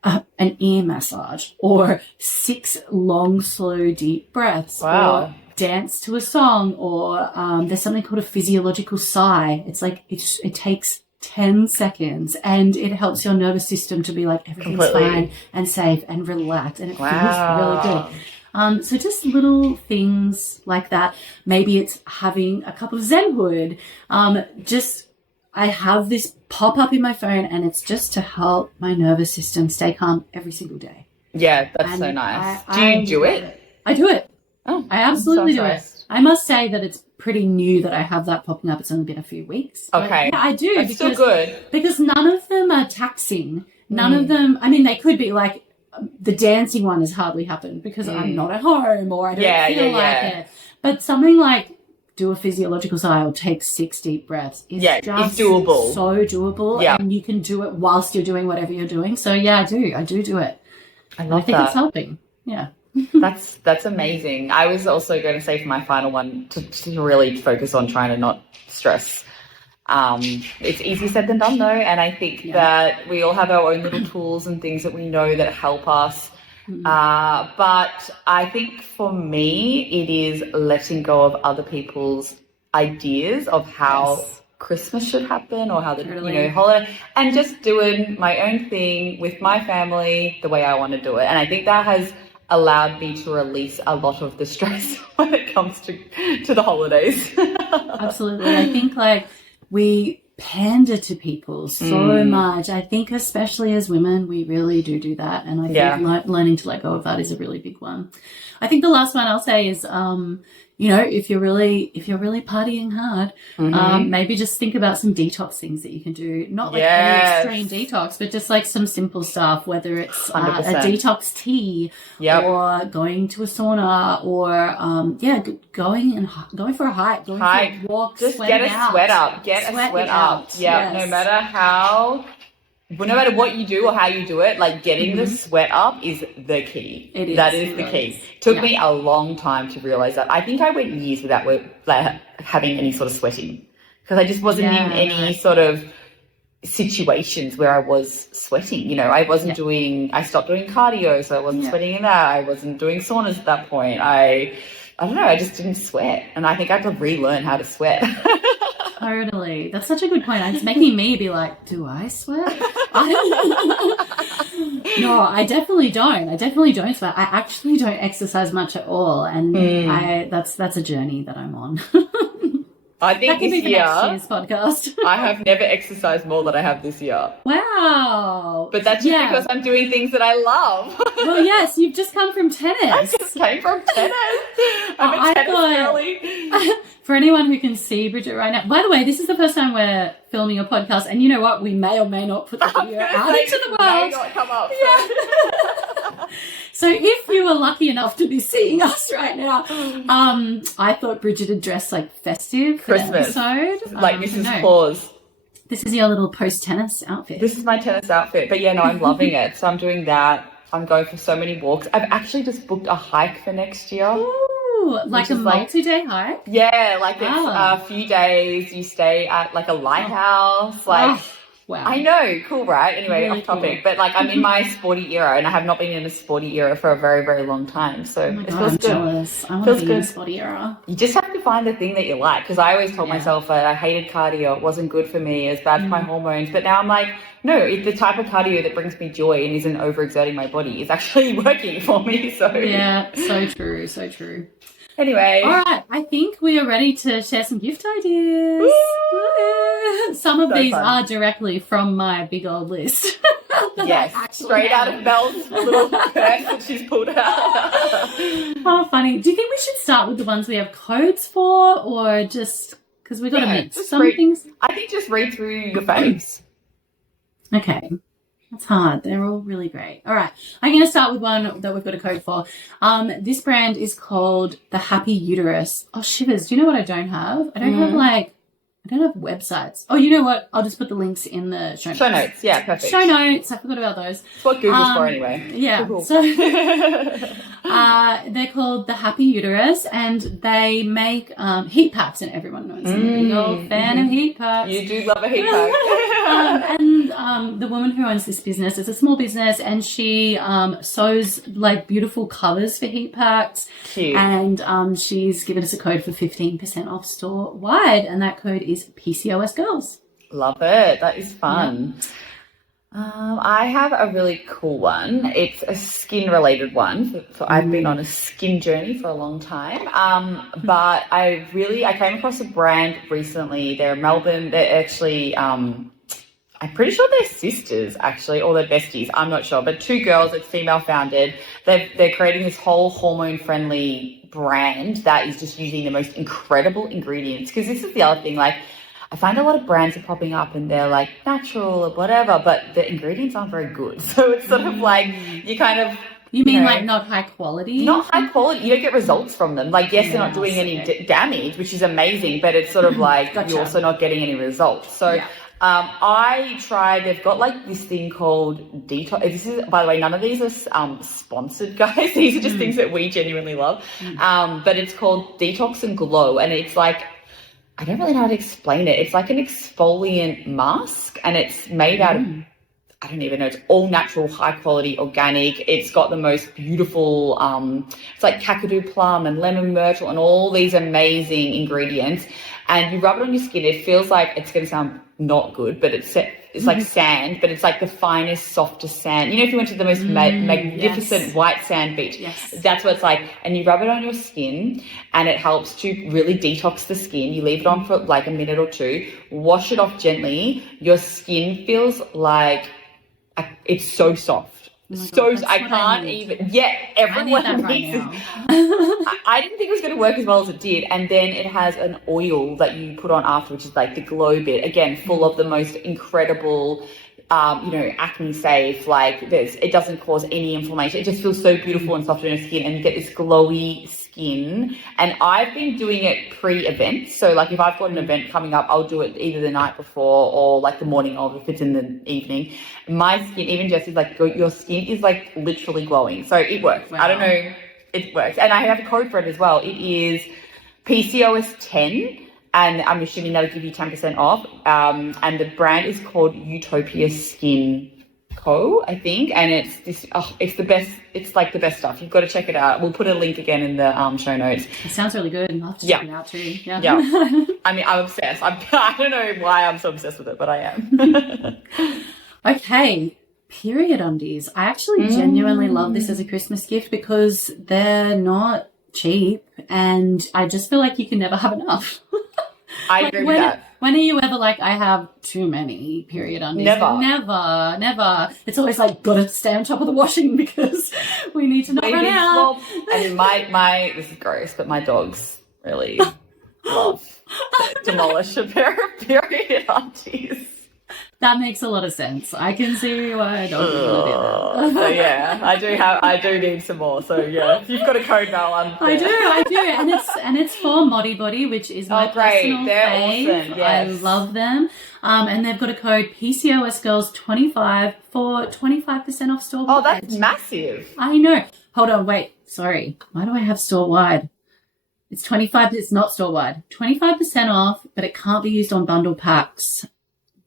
ear massage or 6 long, slow, deep breaths or dance to a song or there's something called a physiological sigh. It's like it takes 10 seconds and it helps your nervous system to be like everything's fine and safe and relaxed, and it feels really good. So just little things like that. Maybe it's having a cup of Zenwood. I have this pop up in my phone and it's just to help my nervous system stay calm every single day. Yeah, that's so nice. Do you do it? I do it. Oh, I absolutely do it. I must say that it's pretty new that I have that popping up. It's only been a few weeks. Okay. Yeah, I do. That's still good. Because none of them are taxing. None of them, I mean, they could be like, the dancing one has hardly happened because I'm not at home or I don't feel like it. But something like do a physiological sigh or take 6 deep breaths is just it's doable. So doable. Yeah. And you can do it whilst you're doing whatever you're doing. So yeah, I do it. I think it's helping. Yeah. That's amazing. I was also going to say for my final one to really focus on trying to not stress. It's easier said than done though, and I think that we all have our own little tools and things that we know that help us. But I think for me it is letting go of other people's ideas of how Christmas should happen or how the holiday, and just doing my own thing with my family the way I want to do it. And I think that has allowed me to release a lot of the stress when it comes to the holidays. Absolutely. I think like we pander to people so much. I think especially as women, we really do that. And I think learning to let go of that is a really big one. I think the last one I'll say is, if you're really partying hard, maybe just think about some detox things that you can do. Not like any extreme detox, but just like some simple stuff, whether it's a detox tea or going to a sauna or, going for a hike, going for a walk, just get a sweat up. Get a sweat up. Yeah. Yes. No matter what you do or how you do it, like getting the sweat up is the key. It is. That is the key. Took me a long time to realize that. I think I went years without having any sort of sweating because I just wasn't in any sort of situations where I was sweating. I wasn't I stopped doing cardio, so I wasn't sweating in that. I wasn't doing saunas at that point. I don't know, I just didn't sweat. And I think I had to relearn how to sweat. Totally. That's such a good point. It's making me be like, do I sweat? No, I definitely don't sweat. I actually don't exercise much at all. And that's a journey that I'm on. I think that can this be year, next year's podcast. I have never exercised more than I have this year. Wow. But that's just because I'm doing things that I love. Well, yes, you've just come from tennis. I just came from tennis. I'm a tennis girly. For anyone who can see Bridget right now, by the way, this is the first time we're filming a podcast, and you know what? We may or may not put the video out into the world. May not come up. Yeah. So if you were lucky enough to be seeing us right now, I thought Bridget had dressed like festive for Christmas. the episode. Like Mrs. Claus. This is your little post-tennis outfit. This is my tennis outfit. But I'm loving it. So I'm doing that. I'm going for so many walks. I've actually just booked a hike for next year. Ooh, like a multi-day hike? Yeah, like it's a few days. You stay at like a lighthouse. Wow. I know, cool, right? Anyway, really off topic. Cool. But I'm in my sporty era, and I have not been in a sporty era for a very, very long time. So it feels good. Jealous. I want to be in a sporty era. You just have to find the thing that you like. Because I always told myself that I hated cardio. It wasn't good for me. It was bad for my hormones. But now I'm like, no, it's the type of cardio that brings me joy and isn't overexerting my body. It's actually working for me. So yeah, so true, so true. Anyway. All right. I think we are ready to share some gift ideas. Some of these are directly from my big old list. Yes. Straight out of Belle's little purse that she's pulled out. Oh, funny. Do you think we should start with the ones we have codes for, or just because we got to mix some things? I think just read through your face. Okay. That's hard. They're all really great. All right. I'm going to start with one that we've got a code for. This brand is called the Happy Uterus. Oh, shivers. Do you know what I don't have? I don't have websites. Oh, you know what? I'll just put the links in the show notes. Show notes. Yeah, perfect. Show notes. I forgot about those. It's what Google's for anyway. Yeah. Google. So they're called the Happy Uterus, and they make heat packs, and everyone knows I'm a big old fan of heat packs. You do love a heat pack. And the woman who owns this business is a small business, and she sews like beautiful covers for heat packs. Cute. And she's given us a code for 15% off store wide, and that code is PCOS Girls. Love it. That is fun. Yeah. I have a really cool one. It's a skin related one. I've been on a skin journey for a long time. But I came across a brand recently. They're Melbourne. They're actually, I'm pretty sure they're sisters actually, or they're besties. I'm not sure, but two girls, it's female founded. They're creating this whole hormone-friendly brand that is just using the most incredible ingredients. Because this is the other thing, like, I find a lot of brands are popping up and they're like natural or whatever, but the ingredients aren't very good. So it's sort of like You mean like not high quality? Not high quality. You don't get results from them. Like, yes, they're not doing any damage, which is amazing, but it's sort of like you're also not getting any results. So they've got like this thing called detox. This is, by the way, none of these are sponsored, guys. These are just things that we genuinely love. But it's called Detox and Glow, and it's like, I don't really know how to explain it. It's like an exfoliant mask, and it's made out of, I don't even know, it's all natural, high quality, organic. It's got the most beautiful, it's like kakadu plum and lemon myrtle and all these amazing ingredients. And you rub it on your skin. It feels like, it's going to sound not good, but it's like sand, but it's like the finest, softest sand. You know, if you went to the most magnificent white sand beach, that's what it's like. And you rub it on your skin, and it helps to really detox the skin. You leave it on for like a minute or two, wash it off gently. Your skin feels like it's so soft. I can't even. Yeah, everyone needs it. I didn't think it was going to work as well as it did. And then it has an oil that you put on after, which is like the glow bit. Again, full of the most incredible, acne safe. Like it doesn't cause any inflammation. It just feels so beautiful and soft on your skin, and you get this glowy skin. And I've been doing it pre-event. So like if I've got an event coming up, I'll do it either the night before or like the morning of, if it's in the evening. My skin, even Jess, is like, your skin is like literally glowing. So it works. Wow. I don't know. It works. And I have a code for it as well. It is PCOS 10. And I'm assuming that'll give you 10% off. And the brand is called Utopia Skin Co, I think, and it's this. It's the best. It's like the best stuff. You've got to check it out. We'll put a link again in the show notes. It sounds really good. I'll have to check it out too. Yeah. I mean, I'm obsessed. I don't know why I'm so obsessed with it, but I am. Okay, period undies. I actually genuinely love this as a Christmas gift because they're not cheap, and I just feel like you can never have enough. I agree with that. When are you ever like, I have too many period undies? Never. It's always like, gotta stay on top of the washing because we need to not run out. I mean, my this is gross, but my dogs really love to demolish a pair of period undies. That makes a lot of sense. I can see why I don't do that. So yeah, I do need some more. So yeah, if you've got a code now, I do, and it's for Modi Body, which is my personal They're fave. awesome. Yes. I love them. And they've got a code PCOS Girls 25 for 25% off store wide. Oh, that's massive. I know. Hold on, wait. Sorry. Why do I have store wide? It's 25. It's not store wide. 25% off, but it can't be used on bundle packs,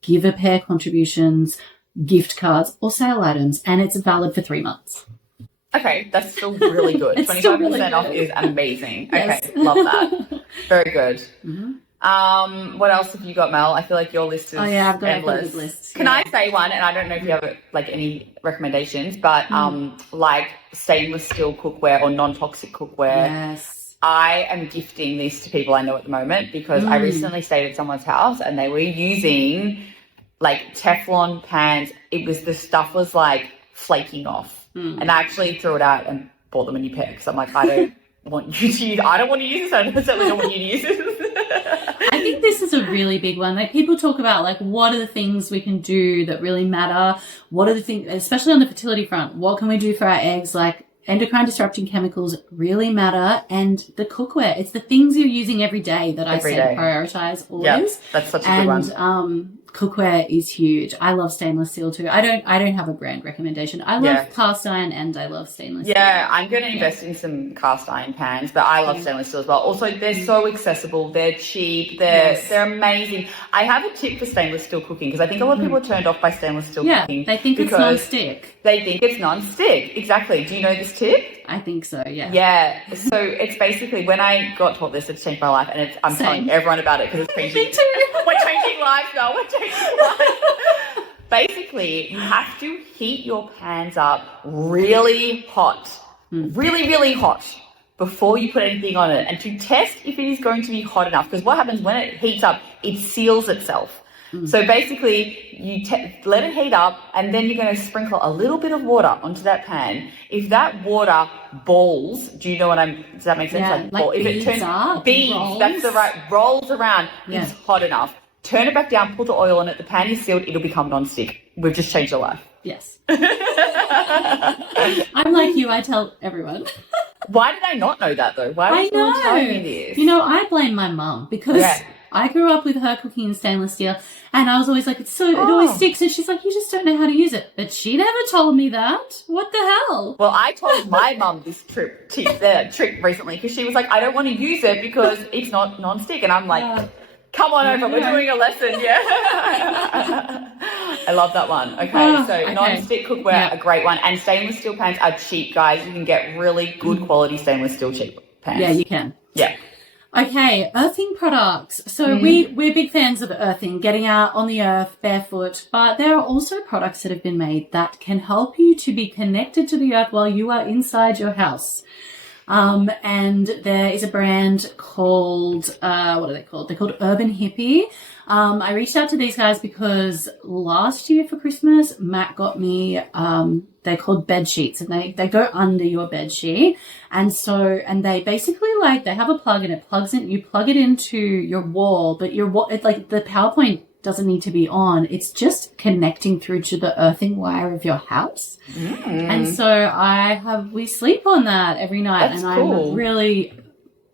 give a pair contributions, gift cards, or sale items, and it's valid for 3 months. Okay, that's still really good. 25% off is amazing. Yes. Okay, love that. Very good. What else have you got, Mel? I feel like your list is I've got endless. a list. Can I say one? And I don't know if you have like any recommendations, but like stainless steel cookware or non-toxic cookware. Yes. I am gifting this to people I know at the moment because I recently stayed at someone's house and they were using like Teflon pans. The stuff was like flaking off. And I actually threw it out and bought them a new pair because I'm like, I don't want you to use this. I certainly don't want you to use this. I think this is a really big one. Like people talk about like what are the things we can do that really matter? What are the things, especially on the fertility front, what can we do for our eggs? Like endocrine disrupting chemicals really matter, and the cookware. It's the things you're using every day that I say to prioritize always. Yeah, that's such a good one. And cookware is huge. I love stainless steel too. I don't have a brand recommendation. I love cast iron and I love stainless steel. Yeah, I'm going to invest in some cast iron pans, but I love stainless steel as well. Also, they're so accessible. They're cheap. They're amazing. I have a tip for stainless steel cooking because I think a lot of people are turned off by stainless steel cooking. They think it's non-stick. They think it's non-stick. Exactly. Do you know this tip? I think so, yeah. Yeah. So it's basically when I got taught this, it's changed my life, and I'm telling everyone about it because it's changed. Me too. We're changing lives now. We're changing lives. Basically, you have to heat your pans up really hot, really, really hot before you put anything on it, and to test if it is going to be hot enough. Because what happens when it heats up, it seals itself. So basically, you let it heat up, and then you're going to sprinkle a little bit of water onto that pan. If that water balls, do you know what does that make sense? Yeah, like if it turns up, beads, rolls. that's the right, rolls around, Yeah. it's hot enough. Turn it back down, put the oil on it, the pan is sealed, it'll become non-stick. We've just changed your life. Yes. I'm like you, I tell everyone. Why did I not know that though? Why was no one telling me this? You know, I blame my mum because I grew up with her cooking in stainless steel, and I was always like, it always sticks, and she's like, you just don't know how to use it. But she never told me that. What the hell? Well, I told my mum this trick recently, because she was like, I don't want to use it because it's not non-stick, and I'm like, come on over, we're doing a lesson, I love that one. Okay, non-stick cookware, a great one, and stainless steel pans are cheap, guys. You can get really good quality stainless steel cheap pans. Yeah, you can. Yeah. Okay, earthing products. So we're big fans of earthing, getting out on the earth barefoot, but there are also products that have been made that can help you to be connected to the earth while you are inside your house. And there is a brand called, what are they called? They're called Urban Hippie. I reached out to these guys because last year for Christmas, Matt got me, they're called bed sheets, and they go under your bed sheet. And they basically they have a plug, and it plugs in, you plug it into your wall, but it's like the PowerPoint doesn't need to be on. It's just connecting through to the earthing wire of your house. And so we sleep on that every night. That's and cool. I'm a really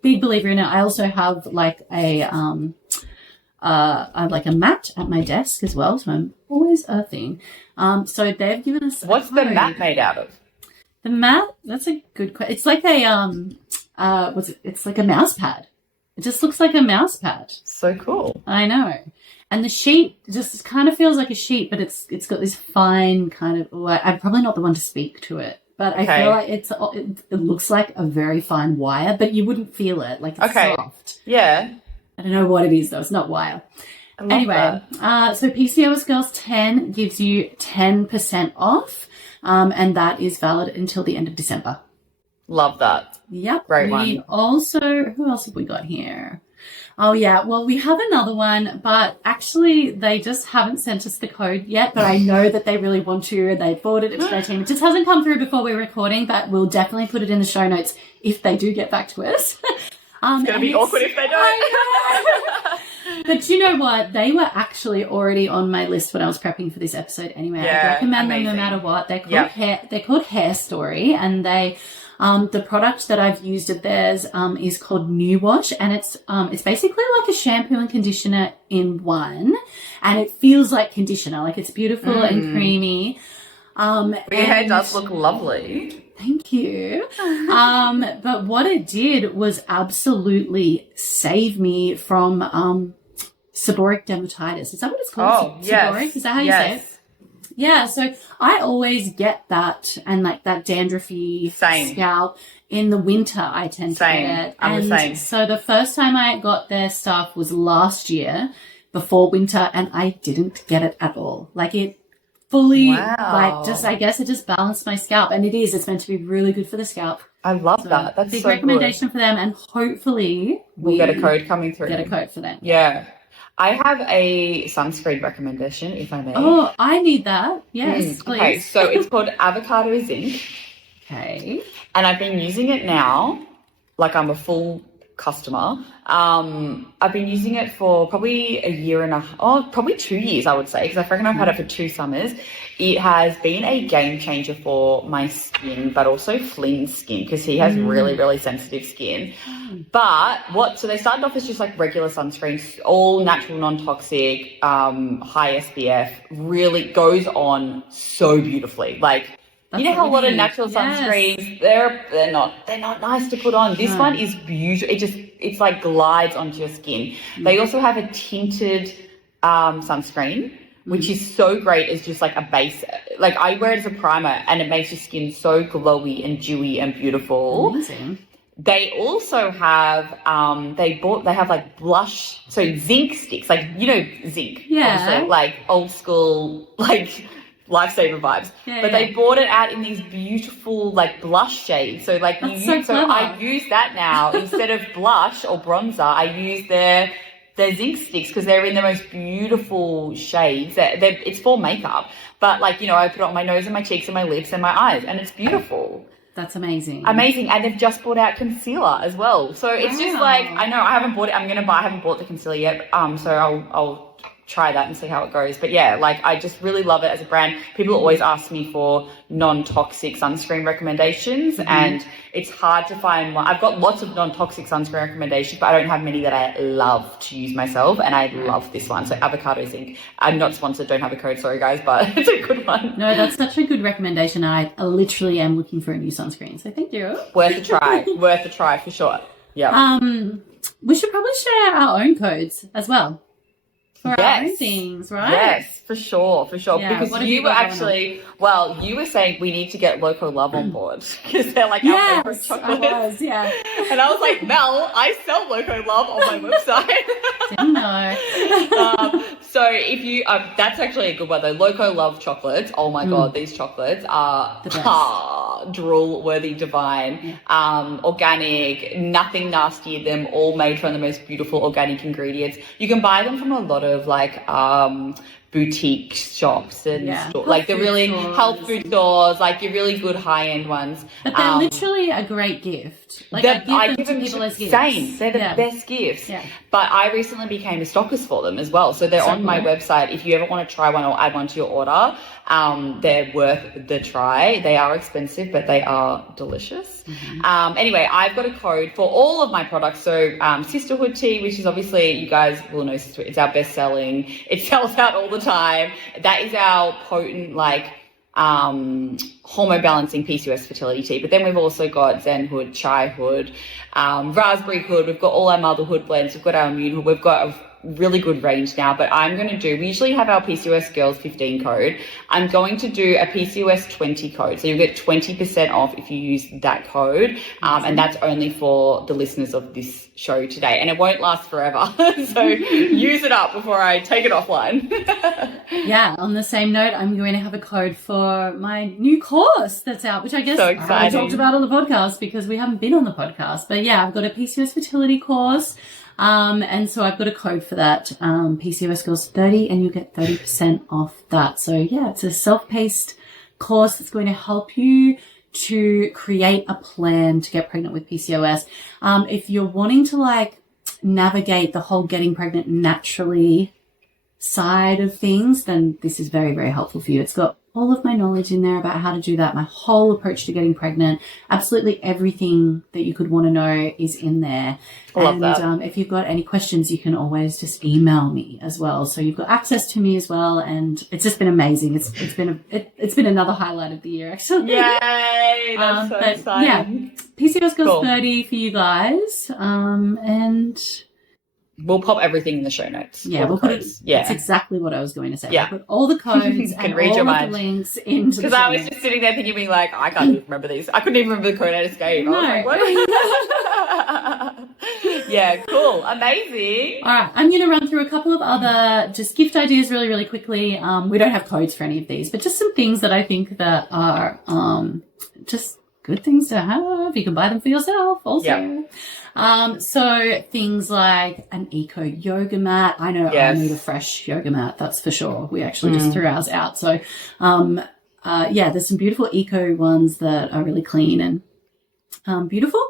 big believer in it. I also have I have a mat at my desk as well, so I'm always earthing. So they've given us What's the mat made out of? The mat, that's a good question. It's like it's like a mouse pad. It just looks like a mouse pad. So cool. I know. And the sheet just kind of feels like a sheet, but it's got this fine kind of, I'm probably not the one to speak to it, but I feel like it looks like a very fine wire, but you wouldn't feel it. Like it's soft. Yeah. I don't know what it is though. It's not wire. Anyway, so PCOS Girls 10 gives you 10% off, and that is valid until the end of December. Love that. Yep. Great one. Who else have we got here? Oh, yeah. Well, we have another one, but actually they just haven't sent us the code yet, but I know that they really want to, and they forwarded it to their team. It just hasn't come through before we're recording, but we'll definitely put it in the show notes if they do get back to us. It's going to be awkward if they don't. But you know what? They were actually already on my list when I was prepping for this episode anyway. I recommend them no matter what. They're called Hair Story, and the product that I've used of theirs is called New Wash, and it's basically like a shampoo and conditioner in one, and it feels like conditioner. Like it's beautiful and creamy. Your hair does look lovely. Thank you. But what it did was absolutely save me from seborrheic dermatitis. Is that what it's called? Oh, yes. Seborrheic? Is that how you say it? Yeah, so I always get that, and like that dandruffy scalp in the winter. I tend to get it. I'm the same. So the first time I got their stuff was last year before winter, and I didn't get it at all. Like it fully, I guess it just balanced my scalp, and it's meant to be really good for the scalp. I love that. That's big so recommendation good. for them, and hopefully we'll get a code coming through. Get a code for them. Yeah. I have a sunscreen recommendation, if I may. Oh, I need that. Yes, please. Okay, so it's called Avocado Zinc. Okay. And I've been using it now, like I'm a full customer. I've been using it for probably a year and probably 2 years, I would say, because I reckon I've had it for 2 summers. It has been a game changer for my skin, but also Flynn's skin, because he has really, really sensitive skin. But so they started off as just like regular sunscreens, all natural, non-toxic, high SPF, really goes on so beautifully. Like, you know how a lot of natural sunscreens, they're not nice to put on. This one is beautiful. It's like glides onto your skin. They also have a tinted sunscreen, which is so great as just like a base. Like I wear it as a primer, and it makes your skin so glowy and dewy and beautiful. Amazing. They also have they have like blush, so zinc sticks, like zinc, obviously, like old school, like lifesaver vibes. But they brought it out in these beautiful like blush shades. So like so I use that now instead of blush or bronzer. I use their zinc sticks because they're in the most beautiful shades. It's for makeup, but like I put it on my nose and my cheeks and my lips and my eyes, and it's beautiful. That's amazing. Amazing. And they've just brought out concealer as well. So it's just like, I know I haven't bought it. I haven't bought the concealer yet. So I'll try that and see how it goes. But yeah, like I just really love it as a brand. People always ask me for non-toxic sunscreen recommendations, and it's hard to find one. I've got lots of non-toxic sunscreen recommendations, but I don't have many that I love to use myself, and I love this one. So avocado zinc. I'm not sponsored, don't have a code, sorry guys, but it's a good one. No, that's such a good recommendation. I literally am looking for a new sunscreen, so thank you. Worth a try. Worth a try for sure. Yeah. We should probably share our own codes as well. For our own things, right? Yes, for sure. Yeah, because you were actually, you were saying we need to get Loco Love on board because they're like our favorite chocolates. And I was like, Mel, I sell Loco Love on my website. Didn't know. So if you, that's actually a good one though. Loco Love chocolates. Oh my God, these chocolates are drool worthy, divine, organic, nothing nasty in them, all made from the most beautiful organic ingredients. You can buy them from a lot of like boutique shops and like the really health food stores, like your really good high-end ones. But they're literally a great gift. Like I give them to people as gifts. Same. They're the best gifts. Yeah. But I recently became a stockist for them as well. So they're on my website. If you ever want to try one or add one to your order, they're worth the try. They are expensive, but they are delicious. Anyway, I've got a code for all of my products. So Sisterhood Tea, which is obviously, you guys will know, it's our best selling. It sells out all the time. That is our potent, like, hormone balancing PCOS fertility tea. But then we've also got Zen Hood, Chai Hood, Raspberry Hood. We've got all our motherhood blends. We've got our immune hood. We've got a really good range now, but I'm going to do, we usually have our PCOS Girls 15 code. I'm going to do a PCOS 20 code. So you'll get 20% off if you use that code. And that's only for the listeners of this show today. And it won't last forever. So use it up before I take it offline. Yeah. On the same note, I'm going to have a code for my new course that's out, which I guess I talked about on the podcast because we haven't been on the podcast. But yeah, I've got a PCOS fertility course. And so I've got a code for that, PCOS Girls 30, and you get 30% off that. So yeah, it's a self-paced course that's going to help you to create a plan to get pregnant with PCOS. If you're wanting to like navigate the whole getting pregnant naturally side of things, then this is very, very helpful for you. It's got all of my knowledge in there about how to do that, my whole approach to getting pregnant. Absolutely everything that you could want to know is in there. I love that. If you've got any questions, you can always just email me as well. So you've got access to me as well, and it's just been amazing. It's been another highlight of the year, actually. Yay! That's so exciting. Yeah, PCOS Girls 30 for you guys, and we'll pop everything in the show notes. Yeah, we'll put it. Yeah, that's exactly what I was going to say. Yeah, we'll put all the codes and all of the links into. Because I was just sitting there thinking, being like, I can't even remember these. I couldn't even remember the code I just gave. No. I was like, what? Yeah, cool, amazing. All right, I'm going to run through a couple of other just gift ideas really, really quickly. We don't have codes for any of these, but just some things that I think that are just good things to have. You can buy them for yourself also. Yeah. So things like an eco yoga mat. I know I need a fresh yoga mat, that's for sure. We actually just threw ours out. So, there's some beautiful eco ones that are really clean and beautiful.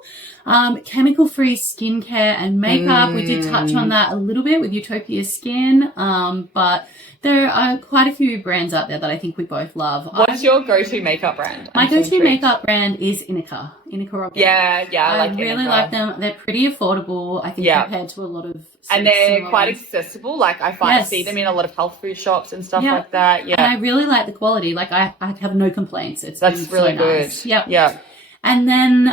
Chemical-free skincare and makeup. We did touch on that a little bit with Utopia Skin, but there are quite a few brands out there that I think we both love. What's your go-to makeup brand? My go-to makeup brand is Inika Organic. Yeah, I really like them. They're pretty affordable, I think, compared to a lot of and they're quite accessible. Like I see them in a lot of health food shops and stuff like that. Yeah, and I really like the quality. Like I have no complaints. That's really good. Nice. Yeah. And then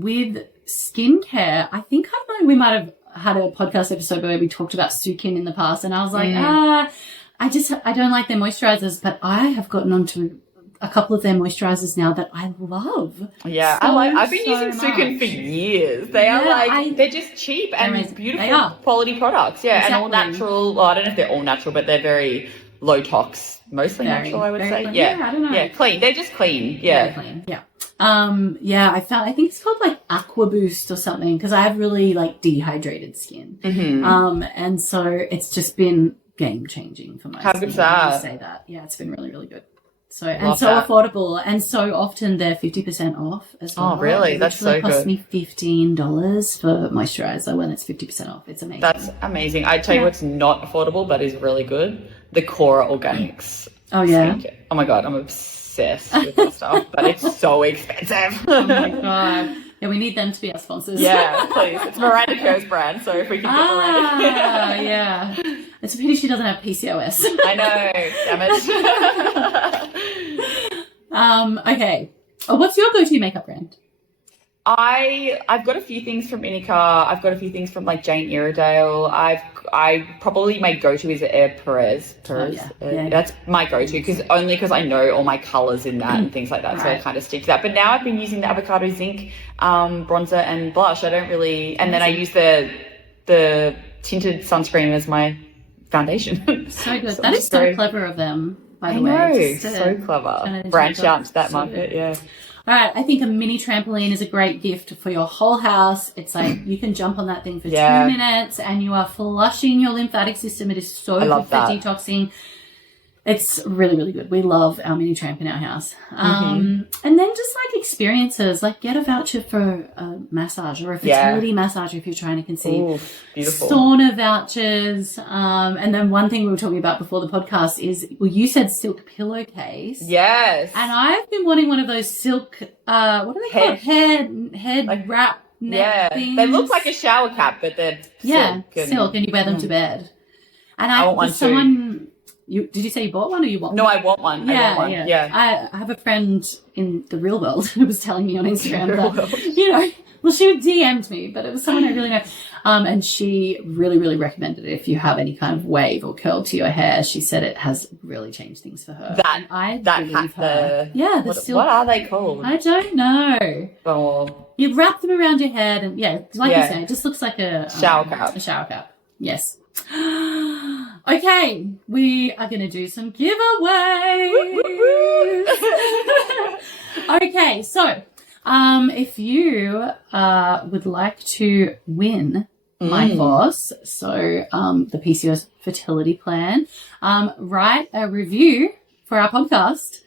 with skincare, I think we might have had a podcast episode where we talked about Sukin in the past, and I was like, I don't like their moisturizers, but I have gotten onto a couple of their moisturizers now that I love. Yeah, I've been using Sukin for years. They are they're just cheap and beautiful quality products. Yeah, and all natural. Well, I don't know if they're all natural, but they're very low tox, mostly natural, I would say. Clean. Yeah, I don't know. Yeah, clean. They're just clean. Yeah. Very clean. Yeah. I think it's called like Aqua Boost or something because I have really like dehydrated skin. And so it's just been game changing for my skin. How good's that? Say that. Yeah, it's been really, really good. So affordable, and so often they're 50% off as well. Oh, really? That's so good. It costs me $15 for moisturizer when it's 50% off. It's amazing. That's amazing. I tell you what's not affordable but is really good. The Cora Organics. Oh yeah. Skincare. Oh my god, I'm obsessed with that stuff, but it's so expensive. Oh my god. Yeah, we need them to be our sponsors. Yeah, please. It's Miranda Kerr's brand, so if we can get Miranda. Yeah. It's a pity she doesn't have PCOS. I know. Damn it. Okay. What's your go-to makeup brand? I've got a few things from Inika. I've got a few things from like Jane Iredale. I probably my go-to is Air Perez. That's my go-to because I know all my colors in that and things like that. Right. So I kind of stick to that. But now I've been using the Avocado Zinc bronzer and blush. I don't really, and then I use the tinted sunscreen as my foundation. So good. That is so clever of them. By the way, I know, so clever. Branch out to that market, yeah. All right, I think a mini trampoline is a great gift for your whole house. It's like you can jump on that thing for 2 minutes and you are flushing your lymphatic system. It is so good for detoxing. It's really, really good. We love our mini tramp in our house. And then just like experiences, like get a voucher for a massage or a fertility massage if you're trying to conceive. Ooh, beautiful. Sauna vouchers. And then one thing we were talking about before the podcast is, well, you said silk pillowcase. Yes. And I've been wanting one of those silk, what are they called? Head like, wrap neck things. They look like a shower cap, but they're silk and you wear them to bed. And I want one too. Did you say you bought one or you want one? No, I want one. I have a friend in the real world who was telling me on Instagram that, well, she DM'd me, but it was someone I really know. And she really, really recommended it if you have any kind of wave or curl to your hair. She said it has really changed things for her. What are they called? I don't know. Oh. You wrap them around your head and, like you say, it just looks like a shower cap. A shower cap. Yes. Okay, we are going to do some giveaways. Okay, so if you would like to win my course, so the PCOS fertility plan, write a review for our podcast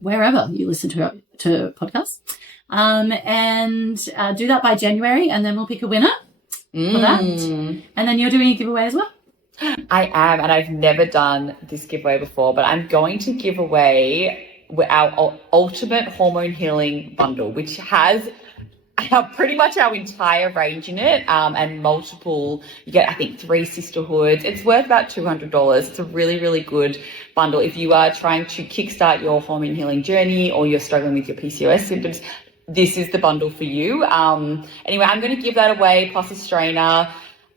wherever you listen to podcasts, and do that by January, and then we'll pick a winner for that. And then you're doing a giveaway as well. I am, and I've never done this giveaway before, but I'm going to give away our ultimate hormone healing bundle, which has pretty much our entire range in it, and multiple. You get, I think, 3 sisterhoods. It's worth about $200. It's a really, really good bundle if you are trying to kickstart your hormone healing journey or you're struggling with your PCOS symptoms. This is the bundle for you. Anyway, I'm going to give that away, plus a strainer.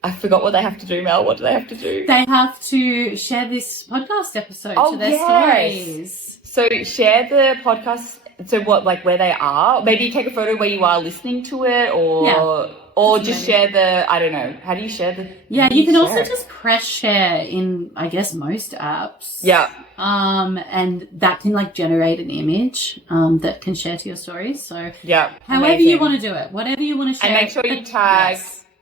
I forgot what they have to do, Mel. What do they have to do? They have to share this podcast episode to their stories. So share the podcast. So what, like where they are? Maybe take a photo where you are listening to it, or just share the, I don't know. How do you share the? Yeah, you can also just press share in, I guess, most apps. Yeah. And that can like generate an image that can share to your stories. So however you want to do it, whatever you want to share. And make sure you tag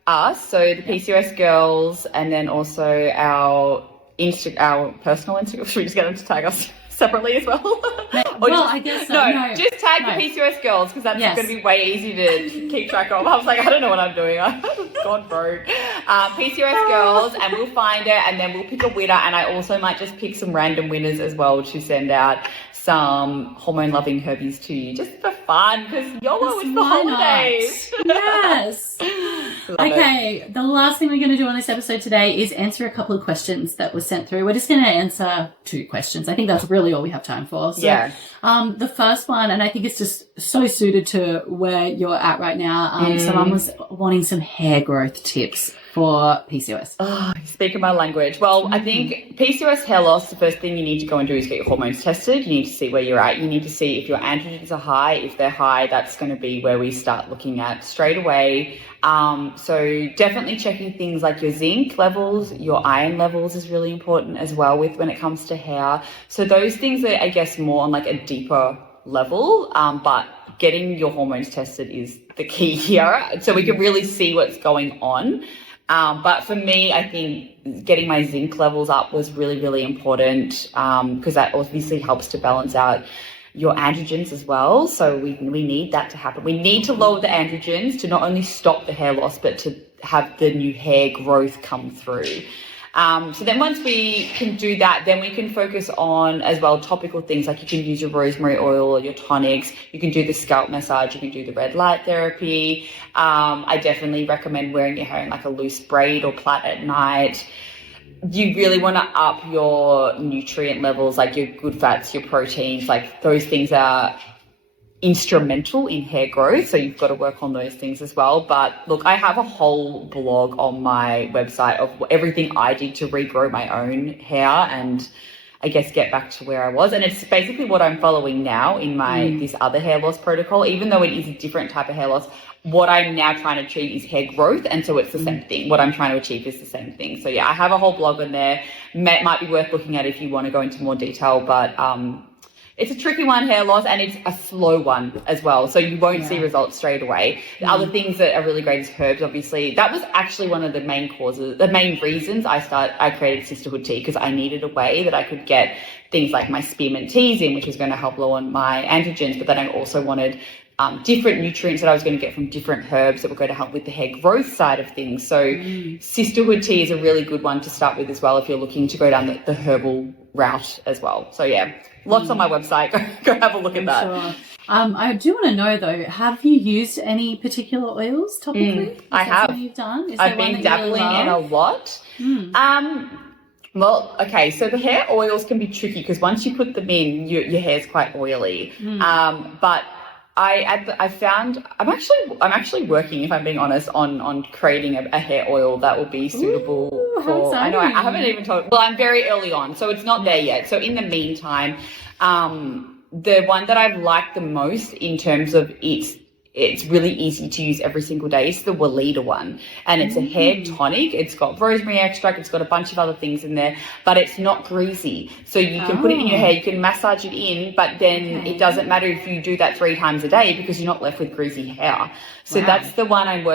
us, so the PCOS girls, and then also our personal Instagram. Should we just get them to tag us separatally as well? I guess so. No, just tag the PCOS girls, because that's going to be way easy to keep track of. I was like, I don't know what I'm doing. I've gone broke. PCOS girls, and we'll find it, and then we'll pick a winner. And I also might just pick some random winners as well to send out some hormone-loving herbies to you, just for fun, because YOLO is the holidays. Yes. Okay, the last thing we're going to do on this episode today is answer a couple of questions that were sent through. We're just going to answer 2 questions. I think that's really all we have time for. So, the first one, and I think it's just so suited to where you're at right now. Someone was wanting some hair growth tips. for PCOS? Oh, you're speaking my language. Well, I think PCOS hair loss, the first thing you need to go and do is get your hormones tested. You need to see where you're at. You need to see if your androgens are high. If they're high, that's going to be where we start looking at straight away. So definitely checking things like your zinc levels, your iron levels is really important as well with when it comes to hair. So those things are, I guess, more on like a deeper level, but getting your hormones tested is the key here. So we can really see what's going on. But for me, I think getting my zinc levels up was really, really important because that obviously helps to balance out your androgens as well. So we need that to happen. We need to lower the androgens to not only stop the hair loss, but to have the new hair growth come through. So then once we can do that, then we can focus on as well topical things like you can use your rosemary oil or your tonics. You can do the scalp massage. You can do the red light therapy. I definitely recommend wearing your hair in like a loose braid or plait at night. You really want to up your nutrient levels, like your good fats, your proteins, like those things are instrumental in hair growth, so you've got to work on those things as well. But look, I have a whole blog on my website of everything I did to regrow my own hair and I guess get back to where I was, and it's basically what I'm following now in my this other hair loss protocol. Even though it is a different type of hair loss, what I'm now trying to achieve is hair growth, and so it's the same thing. What I'm trying to achieve is the same thing. So yeah, I have a whole blog on there. Might be worth looking at if you want to go into more detail, but it's a tricky one, hair loss, and it's a slow one as well. So you won't see results straight away. The other things that are really great is herbs, obviously. That was actually one of the main causes, the main reasons I created Sisterhood Tea, because I needed a way that I could get things like my spearmint teas in, which was going to help lower my androgens, but then I also wanted different nutrients that I was going to get from different herbs that were going to help with the hair growth side of things. So Sisterhood Tea is a really good one to start with as well if you're looking to go down the herbal route as well. So yeah, lots on my website. Go have a look at that. Sure. I do want to know though, have you used any particular oils topically? I have. You've done? I've been dabbling in a lot. Well, okay, so the hair oils can be tricky because once you put them in, your hair's quite oily. But I found I'm actually working, if I'm being honest, on creating a hair oil that will be suitable for. I know I haven't even told. Well, I'm very early on, so it's not there yet. So in the meantime, the one that I've liked the most in terms of it's really easy to use every single day. It's the Weleda one, and it's a hair tonic. It's got rosemary extract. It's got a bunch of other things in there, but it's not greasy. So you can put it in your hair. You can massage it in, but then it doesn't matter if you do that 3 times a day because you're not left with greasy hair. So that's the one I'm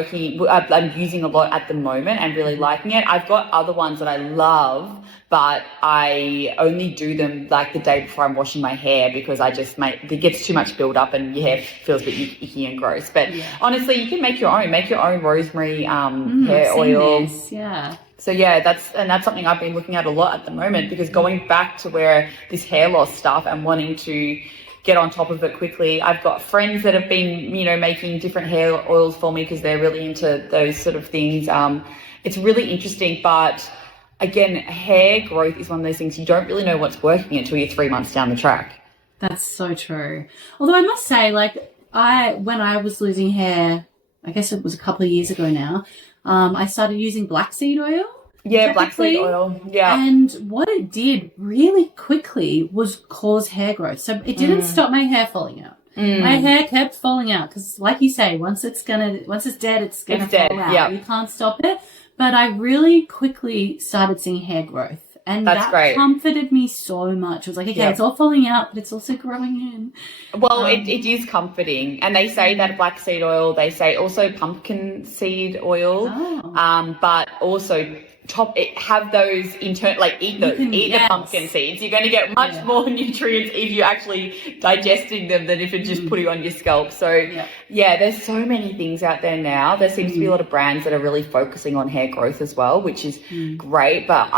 using a lot at the moment and really liking it. I've got other ones that I love, but I only do them like the day before I'm washing my hair because it gets too much build up and your hair feels a bit icky and gross. But honestly, you can make your own rosemary hair oil. Yeah. So yeah, that's something I've been looking at a lot at the moment, because going back to where this hair loss stuff and wanting to get on top of it quickly. I've got friends that have been, making different hair oils for me because they're really into those sort of things. It's really interesting, but again, hair growth is one of those things you don't really know what's working until you're 3 months down the track. That's so true. Although I must say, when I was losing hair, I guess it was a couple of years ago now, I started using black seed oil. Yeah, black seed oil. Yeah. And what it did really quickly was cause hair growth. So it didn't stop my hair falling out. My hair kept falling out because, like you say, once it's dead, it's gonna fall out. Yep. You can't stop it. But I really quickly started seeing hair growth. And That's great. Comforted me so much. It was like, okay, it's all falling out, but it's also growing in. Well, it is comforting. And they say that black seed oil, they say also pumpkin seed oil, but also have those eat the pumpkin seeds. You're going to get much more nutrients if you're actually digesting them than if you're just putting on your scalp. So there's so many things out there now. There seems to be a lot of brands that are really focusing on hair growth as well, which is great. But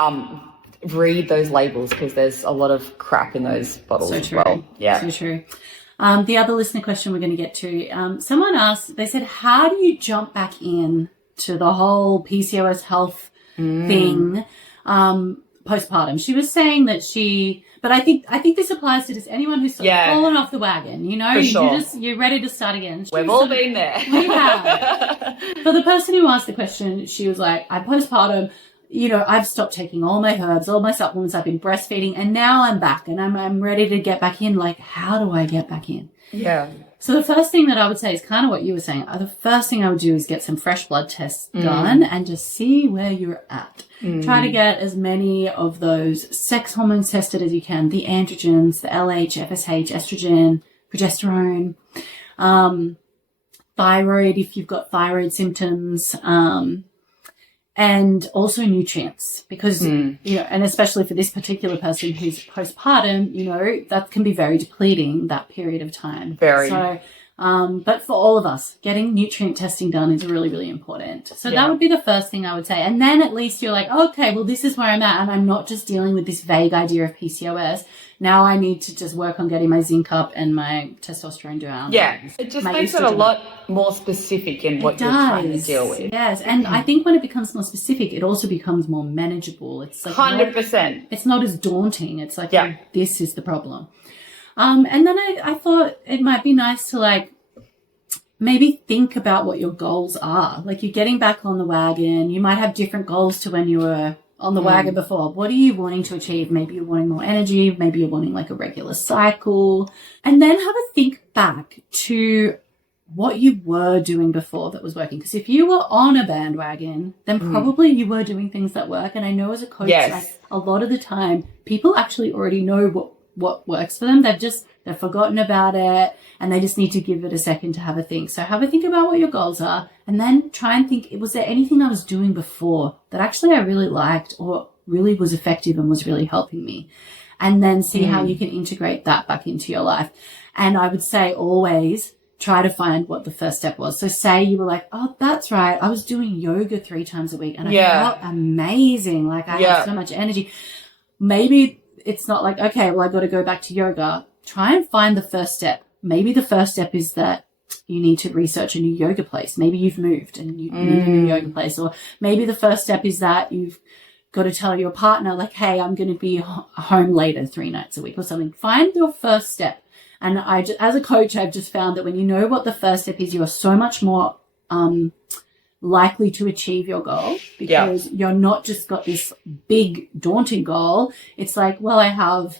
read those labels because there's a lot of crap in those bottles as well. Yeah, so true. The other listener question we're going to get to, someone asked, they said, how do you jump back in to the whole PCOS health thing postpartum? She was saying that But I think this applies to just anyone who's sort of Yeah. fallen off the wagon. You know, For sure. you're ready to start again. We've all been there. We have. For the person who asked the question, she was like, I'm postpartum. You know, I've stopped taking all my herbs, all my supplements. I've been breastfeeding, and now I'm back, and I'm ready to get back in. Like, how do I get back in? Yeah. So the first thing that I would say is kind of what you were saying. The first thing I would do is get some fresh blood tests done and just see where you're at. Try to get as many of those sex hormones tested as you can, the androgens, the LH, FSH, estrogen, progesterone, thyroid if you've got thyroid symptoms, and also nutrients, because, you know, and especially for this particular person who's postpartum, you know, that can be very depleting, that period of time. Very. So, but for all of us, getting nutrient testing done is really, really important. So that would be the first thing I would say. And then at least you're like, okay, well, this is where I'm at, and I'm not just dealing with this vague idea of PCOS. Now I need to just work on getting my zinc up and my testosterone down. Yeah. It just makes it a lot more specific in what you're trying to deal with. Yes. And I think when it becomes more specific, it also becomes more manageable. It's like 100%. It's not as daunting. It's like, oh, this is the problem. And then I thought it might be nice to like maybe think about what your goals are. Like, you're getting back on the wagon. You might have different goals to when you were on the wagon before. What are you wanting to achieve? Maybe you're wanting more energy. Maybe you're wanting like a regular cycle. And then have a think back to what you were doing before that was working. Because if you were on a bandwagon, then probably you were doing things that work. And I know as a coach, like, a lot of the time, people actually already know what works for them. They've forgotten about it, and they just need to give it a second to have a think. So have a think about what your goals are, and then try and think, was there anything I was doing before that actually I really liked or really was effective and was really helping me? And then see how you can integrate that back into your life. And I would say always try to find what the first step was. So say you were like, oh, that's right, I was doing yoga 3 times a week and I felt amazing. Like, I have so much energy. Maybe it's not like, okay, well, I got to go back to yoga. Try and find the first step. Maybe the first step is that you need to research a new yoga place. Maybe you've moved and you need a new yoga place. Or maybe the first step is that you've got to tell your partner, like, hey, I'm going to be home later 3 nights a week or something. Find your first step. And as a coach, I've just found that when you know what the first step is, you are so much more likely to achieve your goal, because you're not just got this big daunting goal. It's like, well, I have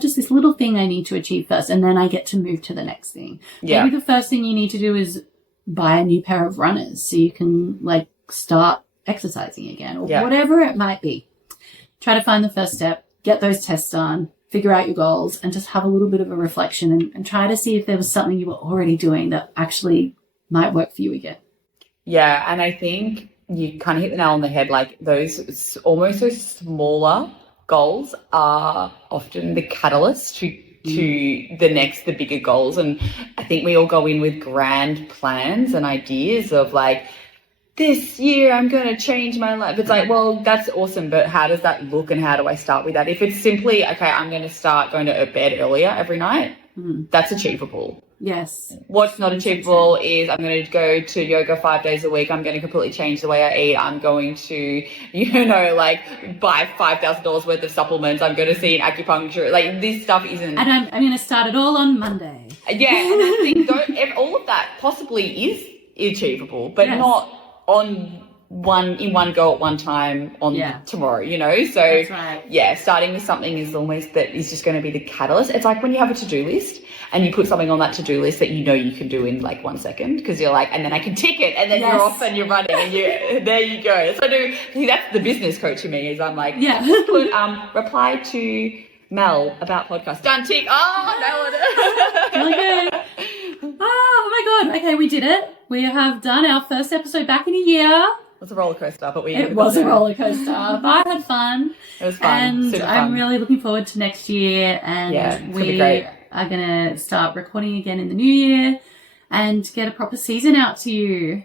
just this little thing I need to achieve first, and then I get to move to the next thing. Maybe the first thing you need to do is buy a new pair of runners so you can like start exercising again, or whatever it might be. Try to find the first step, get those tests done, figure out your goals, and just have a little bit of a reflection and try to see if there was something you were already doing that actually might work for you again. Yeah, and I think you kind of hit the nail on the head. Like, those almost those smaller goals are often the catalyst to the bigger goals. And I think we all go in with grand plans and ideas of like, this year I'm going to change my life. It's like, well, that's awesome, but how does that look and how do I start with that? If it's simply, okay, I'm going to start going to bed earlier every night, that's achievable. Yes. What's not achievable is I'm going to go to yoga 5 days a week. I'm going to completely change the way I eat. I'm going to, like, buy $5,000 worth of supplements. I'm going to see an acupuncture. Like, this stuff isn't. And I'm going to start it all on Monday. Yeah. And I think all of that possibly is achievable, but not in one go at one time tomorrow, So that's right. Starting with something is almost that is just going to be the catalyst. It's like when you have a to-do list and you put something on that to-do list that you can do in like 1 second, because you're like, and then I can tick it, and then you're off and you're running, and there you go. So that's the business coach in me, is I'm like, put reply to Mel about podcast. Done, tick. Oh, nailed it. Really good. Oh my God. Okay, we did it. We have done our first episode back in a year. It was a roller coaster, but it was a roller coaster. But I had fun. It was fun. And super I'm fun. Really looking forward to next year. And we are going to start recording again in the new year and get a proper season out to you.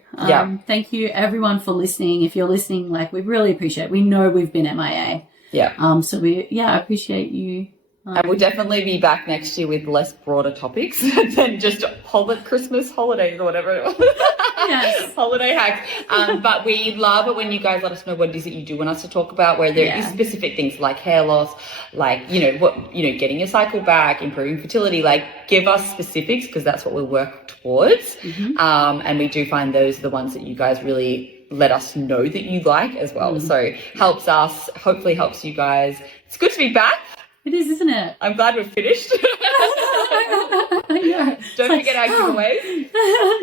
Thank you everyone for listening. If you're listening, like, we really appreciate it. We know we've been MIA. Yeah. So I appreciate you And we'll definitely be back next year with less broader topics than just Christmas holidays or whatever. Yes. Holiday hacks. But we love it when you guys let us know what it is that you do want us to talk about, where there is specific things like hair loss, like, getting your cycle back, improving fertility, like give us specifics, because that's what we work towards. And we do find those are the ones that you guys really let us know that you like as well. So helps us, hopefully helps you guys. It's good to be back. It is, isn't it? I'm glad we're finished. Don't forget our giveaways.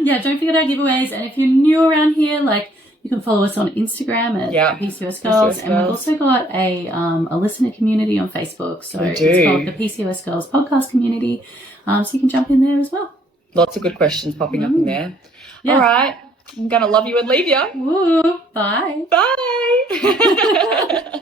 Yeah, don't forget our giveaways. And if you're new around here, like, you can follow us on Instagram at PCOS Girls. And we've also got a listener community on Facebook. So it's called the PCOS Girls Podcast Community. So you can jump in there as well. Lots of good questions popping up in there. Yeah. All right. I'm going to love you and leave you. Woo. Bye. Bye.